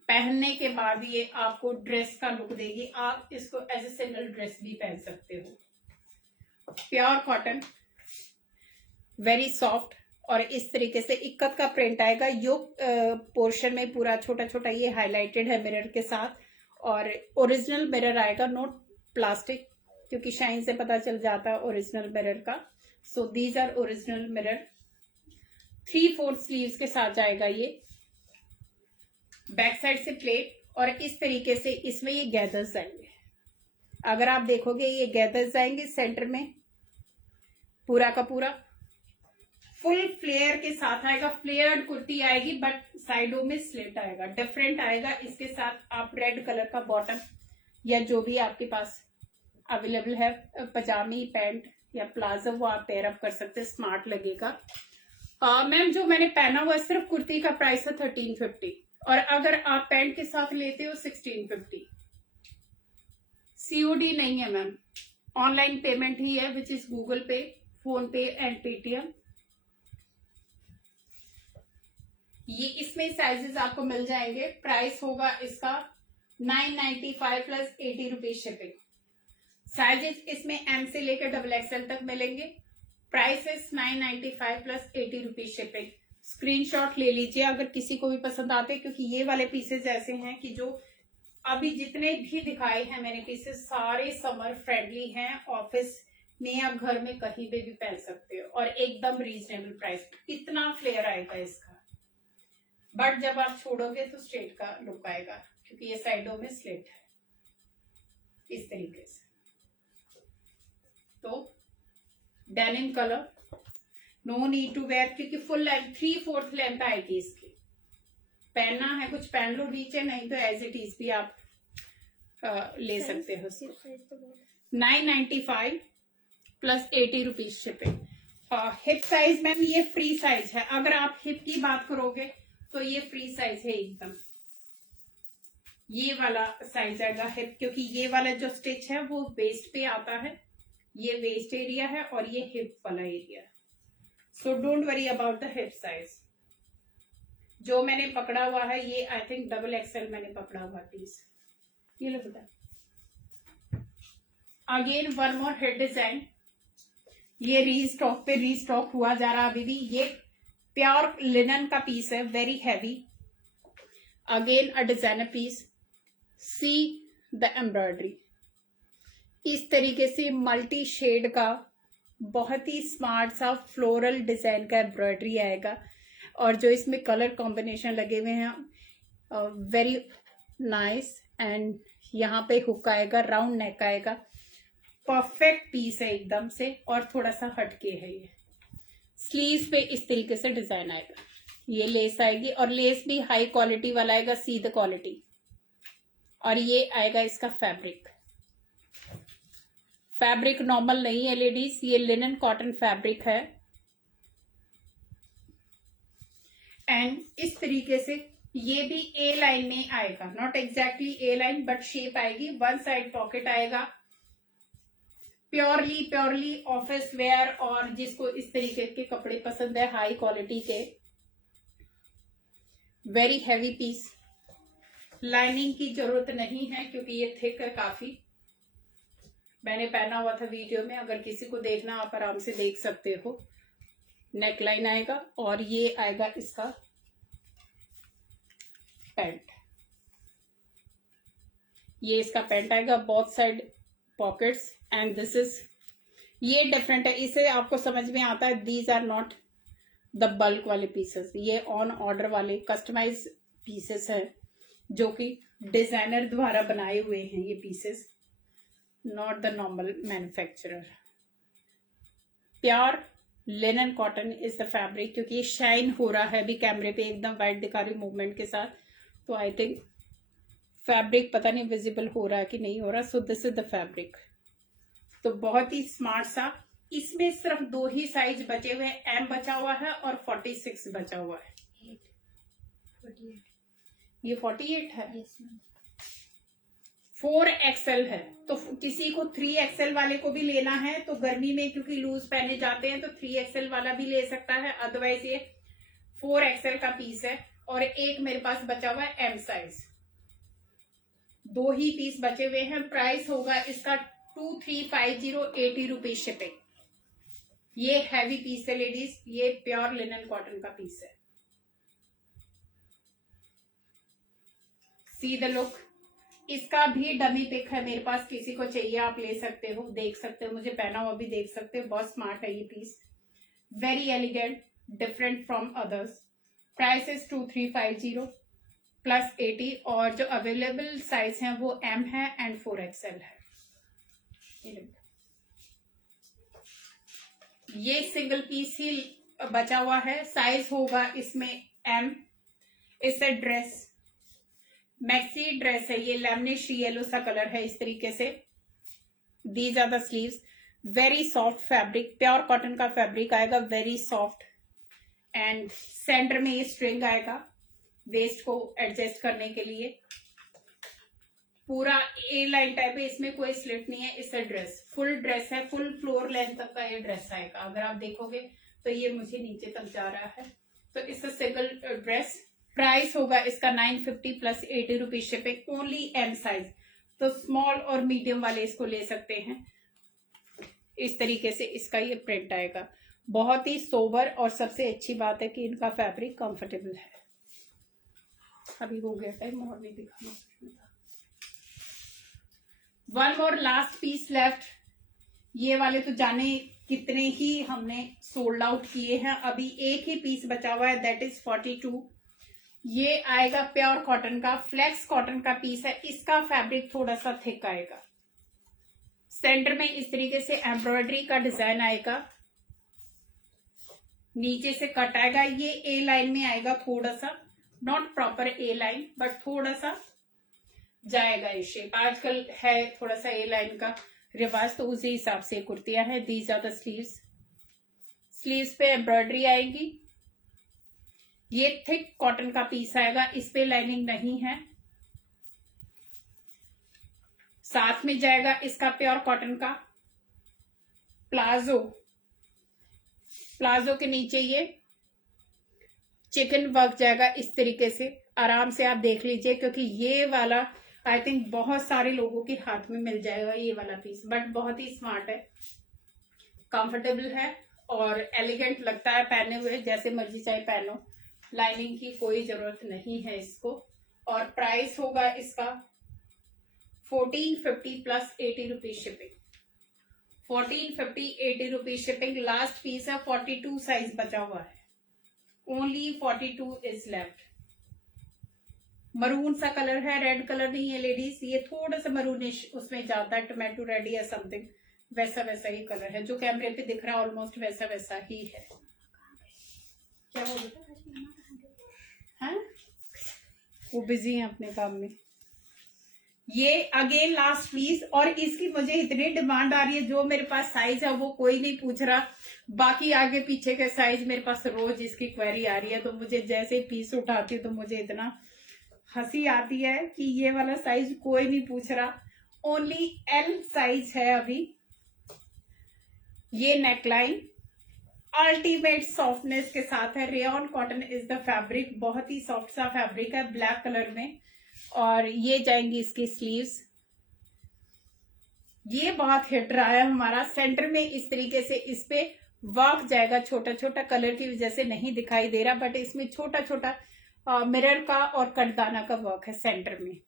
पहनने के बाद ये आपको ड्रेस का लुक देगी। आप इसको एज ए सिंगल ड्रेस भी पहन सकते हो। प्योर कॉटन, वेरी सॉफ्ट, और इस तरीके से इक्कत का प्रिंट आएगा। योक पोर्शन में पूरा छोटा छोटा ये हाईलाइटेड है मिरर के साथ, और ओरिजिनल मिरर आएगा, नॉट प्लास्टिक, क्योंकि शाइन से पता चल जाता है ओरिजिनल मिरर का। So these are original mirror. 3/4 sleeves के साथ जाएगा ये, बैक साइड से प्लेट, और इस तरीके से इसमें ये गैदर्स आएंगे। अगर आप देखोगे ये गैदर्स आएंगे सेंटर में, पूरा का पूरा फुल फ्लेयर के साथ आएगा। फ्लेयर्ड कुर्ती आएगी, बट साइडों में स्लिट आएगा, डिफरेंट आएगा। इसके साथ आप रेड कलर का बॉटम या जो भी आपके पास अवेलेबल है, पजामी पैंट या प्लाजो, वो आप पेयर अप कर सकते हैं, स्मार्ट लगेगा। मैम जो मैंने पहना हुआ सिर्फ कुर्ती का प्राइस है 1350, और अगर आप पैंट के साथ लेते हो 1650। सीओडी नहीं है मैम, ऑनलाइन पेमेंट ही है, विच इज गूगल पे, फोन पे एंड पेटीएम। ये इसमें साइजेस आपको मिल जाएंगे। प्राइस होगा इसका 995 प्लस 80 रुपीज शिपिंग। साइजेस इसमें एम से लेकर XXL तक मिलेंगे। Price is 995 plus 80 rupees shipping. Screenshot ले लीजिए अगर किसी को भी पसंद आते, क्योंकि ये वाले पीसेस ऐसे हैं कि जो अभी जितने भी दिखाए हैं मैंने पीसेस, सारे समर फ्रेंडली हैं, ऑफिस में या घर में कहीं पे भी पहन सकते हो, और एकदम रीजनेबल प्राइस। कितना फ्लेयर आएगा इसका, बट जब आप छोड़ोगे तो स्ट्रेट का लुक आएगा, क्योंकि ये साइडों में स्लिट है इस तरीके से। तो denim colour, no need to wear, क्योंकि फुल लेंथ 3/4 लेंथ आएगी इसकी। पहनना है कुछ पहन लो नीचे, नहीं तो एज इट इज भी आप ले सकते हो। 995 plus 80 rupees shipping. Hip size ma'am ये फ्री साइज है, अगर आप हिप की बात करोगे तो ये फ्री साइज है एकदम। ये वाला साइज आएगा हिप, क्योंकि ये वाला जो स्टिच है वो वेस्ट पे आता है, ये वेस्ट एरिया है और ये हिप वाला area. So don't worry about the hip size. जो मैंने पकड़ा हुआ है ये आई थिंक XXL मैंने पकड़ा हुआ पीस। ये लो बेटा। Again one more head design, ये रीस्टॉक पे रीस्टॉक हुआ जा रहा अभी भी। ये प्योर लिनन का पीस है, very heavy. Again a designer piece, see the embroidery. इस तरीके से मल्टी शेड का बहुत ही स्मार्ट सा फ्लोरल डिजाइन का एम्ब्रॉयडरी आएगा, और जो इसमें कलर कॉम्बिनेशन लगे हुए हैं वेरी नाइस। एंड यहाँ पे हुक आएगा, राउंड नेक आएगा, परफेक्ट पीस है एकदम से, और थोड़ा सा हटके है ये। स्लीव्स पे इस तरीके से डिजाइन आएगा, ये लेस आएगी, और लेस भी हाई क्वालिटी वाला आएगा, सी द क्वालिटी। और ये आएगा इसका फैब्रिक, फैब्रिक नॉर्मल नहीं है लेडीज, ये लिनन कॉटन फैब्रिक है। एंड इस तरीके से ये भी ए लाइन में आएगा, not exactly A line but shape आएगी। वन साइड पॉकेट आएगा, प्योरली ऑफिस वेयर, और जिसको इस तरीके के कपड़े पसंद है हाई क्वालिटी के। वेरी हैवी पीस, लाइनिंग की जरूरत नहीं है क्योंकि ये थिक है काफी। मैंने पहना हुआ था वीडियो में, अगर किसी को देखना आप आराम से देख सकते हो। नेक लाइन आएगा और ये आएगा इसका पैंट। ये इसका पैंट आएगा, both side pockets and this is, ये डिफरेंट है, इसे आपको समझ में आता है। These are not the bulk वाले पीसेस, ये ऑन ऑर्डर वाले कस्टमाइज पीसेस हैं जो कि डिजाइनर द्वारा बनाए हुए हैं ये pieces, not the normal manufacturer. Pure linen cotton is the fabric, क्योंकि ये शाइन हो रहा है अभी कैमरे पे, एकदम वाइट दिखा रही मूवमेंट के साथ, तो आई थिंक फैब्रिक पता नहीं विजिबल हो रहा है कि नहीं हो रहा। सो दिस इज द फैब्रिक। तो बहुत ही स्मार्ट सा, इसमें सिर्फ 2 ही साइज बचे हुए हैं, एम बचा हुआ है और 46 बचा हुआ है। 48 ये 48 है, यस मैम। 4XL है, तो किसी को 3XL वाले को भी लेना है तो गर्मी में क्योंकि लूज पहने जाते हैं तो 3XL वाला भी ले सकता है, अदरवाइज ये 4XL का पीस है। और एक मेरे पास बचा हुआ है एम साइज, 2 ही पीस बचे हुए हैं। प्राइस होगा इसका 2350, 80 रुपीज शिपिंग। ये हैवी पीस है लेडीज, ये प्योर लिनन कॉटन का पीस है। सी द लुक, इसका भी डमी पिक है मेरे पास, किसी को चाहिए आप ले सकते हो, देख सकते हो, मुझे पहना हुआ भी देख सकते हो। बहुत स्मार्ट है ये piece, very elegant, different from others. Price is 2350 plus 80, और जो अवेलेबल साइज है वो एम है एंड 4XL है। ये सिंगल पीस ही बचा हुआ है, साइज होगा इसमें एम। इससे ड्रेस, मैक्सी ड्रेस है ये, लेमनिश येलो सा कलर है इस तरीके से। These are the sleeves, very soft fabric, pure cotton का फैब्रिक आएगा, वेरी सॉफ्ट। एंड सेंटर में ये स्ट्रिंग आएगा वेस्ट को एडजस्ट करने के लिए, पूरा ए लाइन टाइप है, इसमें कोई स्लिट नहीं है। इससे ड्रेस फुल ड्रेस है, फुल फ्लोर लेंथ तक का ये ड्रेस आएगा। अगर आप देखोगे तो ये मुझे नीचे तक जा रहा है, तो इससे सिंगल ड्रेस। प्राइस होगा इसका 950 plus 80 rupees shipping, only M size. तो स्मॉल और मीडियम वाले इसको ले सकते हैं। इस तरीके से इसका ये प्रिंट आएगा, बहुत ही सोबर, और सबसे अच्छी बात है कि इनका फैब्रिक कंफर्टेबल है। अभी हो गया टाइम और नहीं दिखाना। वन और लास्ट पीस लेफ्ट, ये वाले तो जाने कितने ही हमने सोल्ड आउट किए हैं, अभी एक ही पीस बचा हुआ है, दैट इज 42। ये आएगा प्योर कॉटन का, फ्लेक्स कॉटन का पीस है, इसका फैब्रिक थोड़ा सा थिक आएगा। सेंटर में इस तरीके से एम्ब्रॉयडरी का डिजाइन आएगा, नीचे से कट आएगा, ये ए लाइन में आएगा थोड़ा सा, not proper A line but थोड़ा सा जाएगा ये शेप। आजकल है थोड़ा सा ए लाइन का रिवाज, तो उसी हिसाब से कुर्तियां हैं। These are the sleeves, sleeves पे एम्ब्रॉयडरी आएगी। ये थिक कॉटन का पीस आएगा, इस पे लाइनिंग नहीं है। साथ में जाएगा इसका प्योर कॉटन का प्लाजो, प्लाजो के नीचे ये चिकन वर्क जाएगा इस तरीके से। आराम से आप देख लीजिए, क्योंकि ये वाला आई थिंक बहुत सारे लोगों के हाथ में मिल जाएगा ये वाला पीस, बट बहुत ही स्मार्ट है, कंफर्टेबल है और एलिगेंट लगता है पहने हुए, जैसे मर्जी चाहे पहनो, लाइनिंग की कोई जरूरत नहीं है इसको। और प्राइस होगा इसका 1450 plus 80 rupees shipping, 1450 80 rupees shipping. Last piece है, 42 साइज बचा हुआ है, ओनली 42 इज लेफ्ट। मरून सा कलर है, रेड कलर नहीं है लेडीज, ये थोड़ा सा मरूनिश उसमें जाता है, टोमेटो रेड या समथिंग, वैसा वैसा ही कलर है जो कैमरे पे दिख रहा है, ऑलमोस्ट वैसा वैसा ही है। क्या हो गया? हाँ, वो बिजी हैं अपने काम में। ये अगेन लास्ट पीस, और इसकी मुझे इतनी डिमांड आ रही है, जो मेरे पास साइज है वो कोई नहीं पूछ रहा, बाकी आगे पीछे के साइज मेरे पास रोज इसकी क्वेरी आ रही है। तो मुझे जैसे पीस उठाती हूँ तो मुझे इतना हंसी आती है कि ये वाला साइज कोई नहीं पूछ रहा, ओनली एल साइज है अभी। ये नेकलाइन अल्टीमेट सॉफ्टनेस के साथ है, rayon cotton is the fabric, बहुत ही सॉफ्ट सा फैब्रिक है, ब्लैक कलर में। और ये जाएंगी इसकी स्लीव्स, ये बहुत हिट रहा है हमारा। सेंटर में इस तरीके से इस पे वर्क जाएगा छोटा छोटा, कलर की वजह से नहीं दिखाई दे रहा, बट इसमें छोटा छोटा मिरर का और कटदाना का वर्क है सेंटर में,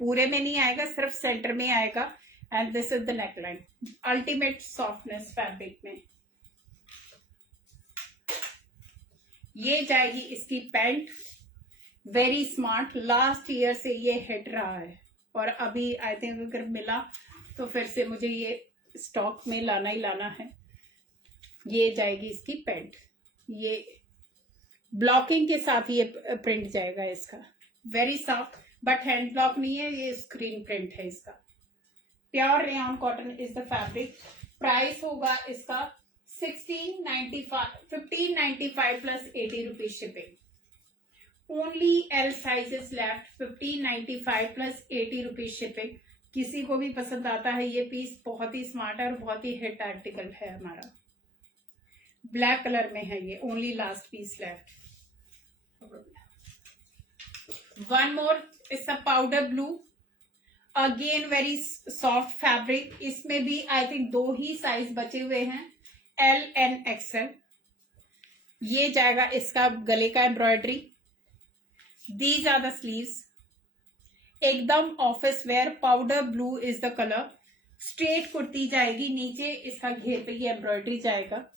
पूरे में नहीं आएगा, सिर्फ सेंटर में आएगा। And this is the neckline, ultimate softness fabric में। ये जाएगी इसकी pant, very smart, last year से ये हिट रहा है और अभी आई थिंक अगर मिला तो फिर से मुझे ये स्टॉक में लाना ही लाना है। ये जाएगी इसकी पैंट, ये ब्लॉकिंग के साथ ये प्रिंट जाएगा इसका, very soft but hand block नहीं है, ये स्क्रीन प्रिंट है इसका। Pure rayon cotton is the fabric. Price होगा इसका 1595 plus 80 rupees shipping. Only L sizes left, 1595 plus 80 rupees shipping. किसी को भी पसंद आता है ये पीस, बहुत ही स्मार्ट है और बहुत ही हिट आर्टिकल है हमारा। ब्लैक कलर में है ये, only last piece left. One more is a powder blue, again very soft fabric. इसमें भी आई थिंक 2 ही साइज बचे हुए हैं, एल एंड एक्सएल। ये जाएगा इसका गले का embroidery, these are the sleeves, एकदम office wear, powder blue is the colour. Straight kurti जाएगी, नीचे इसका घेर पे ये एम्ब्रॉयडरी जाएगा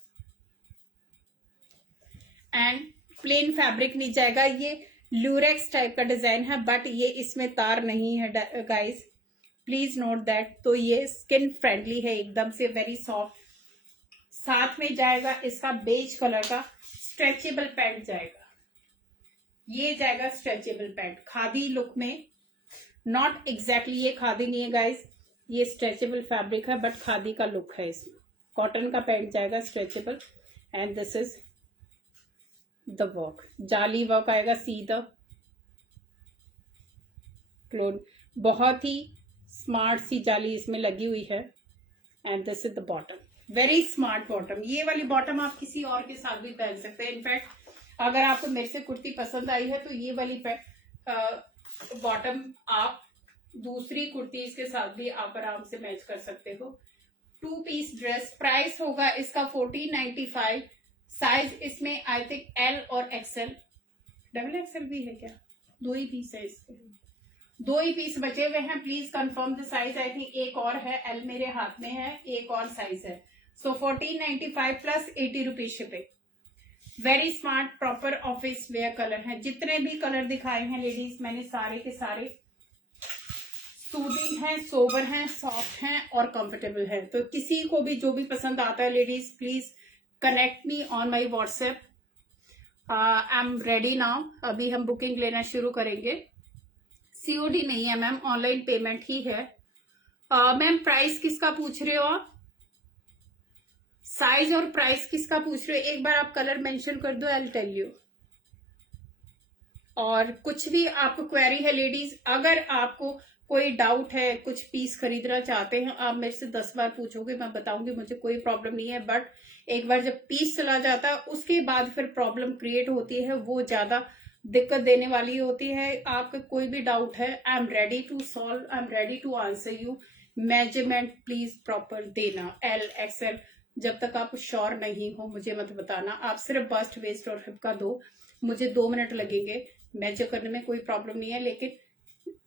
एंड प्लेन फैब्रिक नहीं जाएगा। ये ल्यूरेक्स टाइप का डिजाइन है बट ये इसमें तार नहीं है गाइस, प्लीज नोट दैट। तो ये स्किन फ्रेंडली है एकदम से, वेरी सॉफ्ट। साथ में जाएगा इसका बेज कलर का स्ट्रेचेबल पैंट जाएगा, ये जाएगा स्ट्रेचेबल पैंट खादी लुक में। नॉट एग्जैक्टली ये खादी नहीं है गाइस, ये स्ट्रेचेबल फैब्रिक है बट खादी का लुक है इसमें। कॉटन का पैंट जाएगा stretchable and this is the work, जाली वर्क आएगा सीधा क्लोन, बहुत ही स्मार्ट सी जाली इसमें लगी हुई है। And this is the bottom, very smart bottom. ये वाली बॉटम आप किसी और के साथ भी पहन सकते हैं। इनफैक्ट अगर आपको मेरे से कुर्ती पसंद आई है तो ये वाली बॉटम आप दूसरी कुर्तीज के साथ भी आप आराम से मैच कर सकते हो। 2 पीस ड्रेस, प्राइस होगा इसका 1495। साइज इसमें आई थिंक एल और एक्सएल, डबल एक्सएल भी है क्या? 2 ही पीस है इसके, 2 ही पीस बचे हुए हैं। Please confirm the size, I think एक और है, एल मेरे हाथ में है, एक और साइज है। सो 1495 plus 80 rupees shipping. Very smart proper office where colour है। जितने भी कलर दिखाए हैं लेडीज मैंने सारे के सारे सूदिंग हैं, सोबर हैं, सॉफ्ट हैं और कंफर्टेबल हैं। तो किसी को भी जो भी पसंद आता है ladies, please connect me on my WhatsApp. I am ready now. अभी हम बुकिंग लेना शुरू करेंगे। सीओडी नहीं है मैम, ऑनलाइन पेमेंट ही है। मैम प्राइस किसका पूछ रहे हो आप? साइज और प्राइस किसका पूछ रहे हो? एक बार आप कलर मेंशन कर दो, आई विल टेल यू। और कुछ भी आपको क्वेरी है लेडीज, अगर आपको कोई डाउट है, कुछ पीस खरीदना चाहते हैं, आप मेरे से 10 बार पूछोगे, मैं बताऊंगी, मुझे कोई प्रॉब्लम नहीं है। बट एक बार जब पीस चला जाता है उसके बाद फिर प्रॉब्लम क्रिएट होती है, वो ज्यादा दिक्कत देने वाली होती है। आपका कोई भी डाउट है, I am ready to solve, I am ready to answer you. Measurement please proper देना, एल एक्सएल। जब तक आप श्योर नहीं हो मुझे मत बताना। आप सिर्फ बस्ट, वेस्ट और हिप का दो, मुझे 2 मिनट लगेंगे मेजर करने में, कोई प्रॉब्लम नहीं है। लेकिन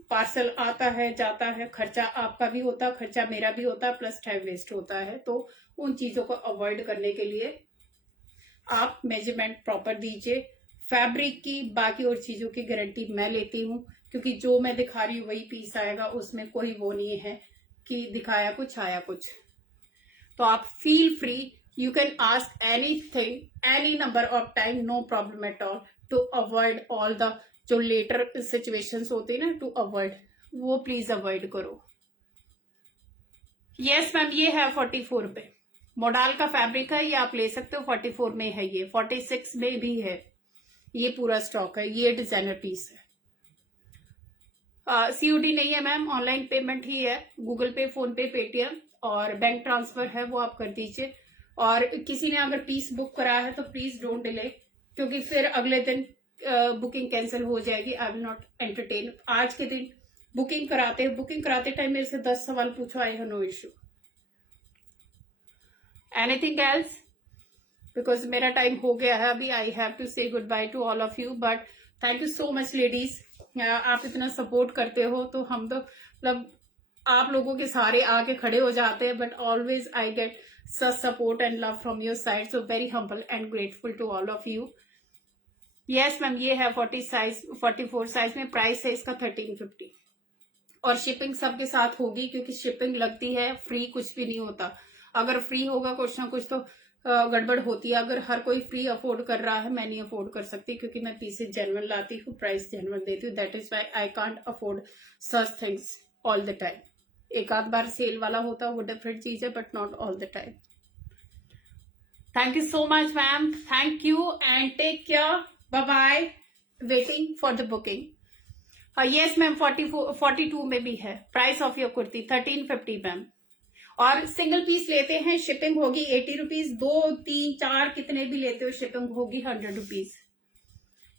पार्सल आता है जाता है, खर्चा आपका भी होता है, खर्चा मेरा भी होता है, प्लस टाइम वेस्ट होता है। तो उन चीजों को अवॉइड करने के लिए आप मेजरमेंट प्रॉपर दीजिए। फैब्रिक की बाकी और चीजों की गारंटी मैं लेती हूँ, क्योंकि जो मैं दिखा रही हूँ वही पीस आएगा, उसमें कोई वो नहीं है कि दिखाया कुछ आया कुछ। तो आप feel free, you can ask anything, any number of time, no problem at all, to avoid all the जो लेटर सिचुएशंस होती है ना, टू अवॉइड, वो प्लीज अवॉइड करो। यस मैम, ये है 44 पे, मोडाल का फैब्रिक है, ये आप ले सकते हो। 44 में है ये, 46 में भी है, ये पूरा स्टॉक है। ये डिजाइनर पीस है। सीओडी नहीं है मैम, ऑनलाइन पेमेंट ही है, गूगल पे, फोन पे, पेटीएम और बैंक ट्रांसफर है, वो आप कर दीजिए। और किसी ने अगर पीस बुक कराया है तो प्लीज डोंट डिले, क्योंकि फिर अगले दिन बुकिंग कैंसिल हो जाएगी। I will not entertain. आज के दिन बुकिंग कराते टाइम मेरे से 10 सवाल पूछो, I have no issue. Anything else? Because मेरा टाइम हो गया है अभी. I have to say good bye to all of you. But thank you so much ladies. आप इतना सपोर्ट करते हो तो हम तो मतलब आप लोगों के सारे आके खड़े हो जाते हैं. But always I get such support and love from your side. So very humble and grateful to all of you. Yes ma'am, ये है 44 साइज में. प्राइस है इसका 1350 और शिपिंग सबके साथ होगी क्योंकि शिपिंग लगती है. फ्री कुछ भी नहीं होता. अगर फ्री होगा कुछ ना कुछ तो गड़बड़ होती है. अगर हर कोई फ्री अफोर्ड कर रहा है, मैं नहीं अफोर्ड कर सकती क्योंकि मैं पीसेस जेन्युइन लाती हूँ, प्राइस जेन्युइन देती हूँ. That is why I can't afford such things all the time. एक आध बार सेल वाला होता है वो डिफरेंट चीज है, but not all the time. Thank you so much ma'am. Thank you and take care. Bye bye. Waiting for the booking. Yes ma'am, 42 में भी है. Price of your kurti 1350 ma'am. और सिंगल पीस लेते हैं शिपिंग होगी 80 rupees. 2, 3, 4 कितने भी लेते हो शिपिंग होगी 100 rupees.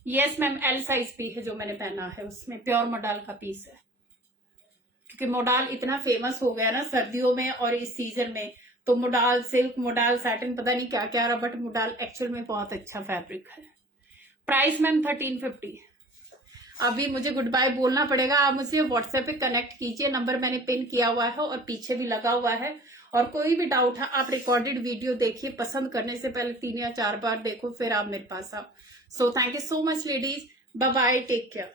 Yes ma'am, L size भी है जो मैंने पहना है, उसमें प्योर मोडाल का पीस है क्योंकि मोडाल इतना फेमस हो गया ना सर्दियों में और इस सीजन में. तो मोडाल सिल्क, मोडाल सैटिन, पता नहीं क्या क्या रहा, बट मोडाल एक्चुअल में बहुत अच्छा फैब्रिक है. Price ma'am 1350. अभी मुझे गुड बाय बोलना पड़ेगा. आप मुझे व्हाट्सएप पे कनेक्ट कीजिए. नंबर मैंने पिन किया हुआ है और पीछे भी लगा हुआ है. और कोई भी डाउट है आप रिकॉर्डेड वीडियो देखिए. पसंद करने से पहले 3 या 4 बार देखो, फिर आप मेरे पास आओ. So thank you so much ladies. Bye bye. Take care.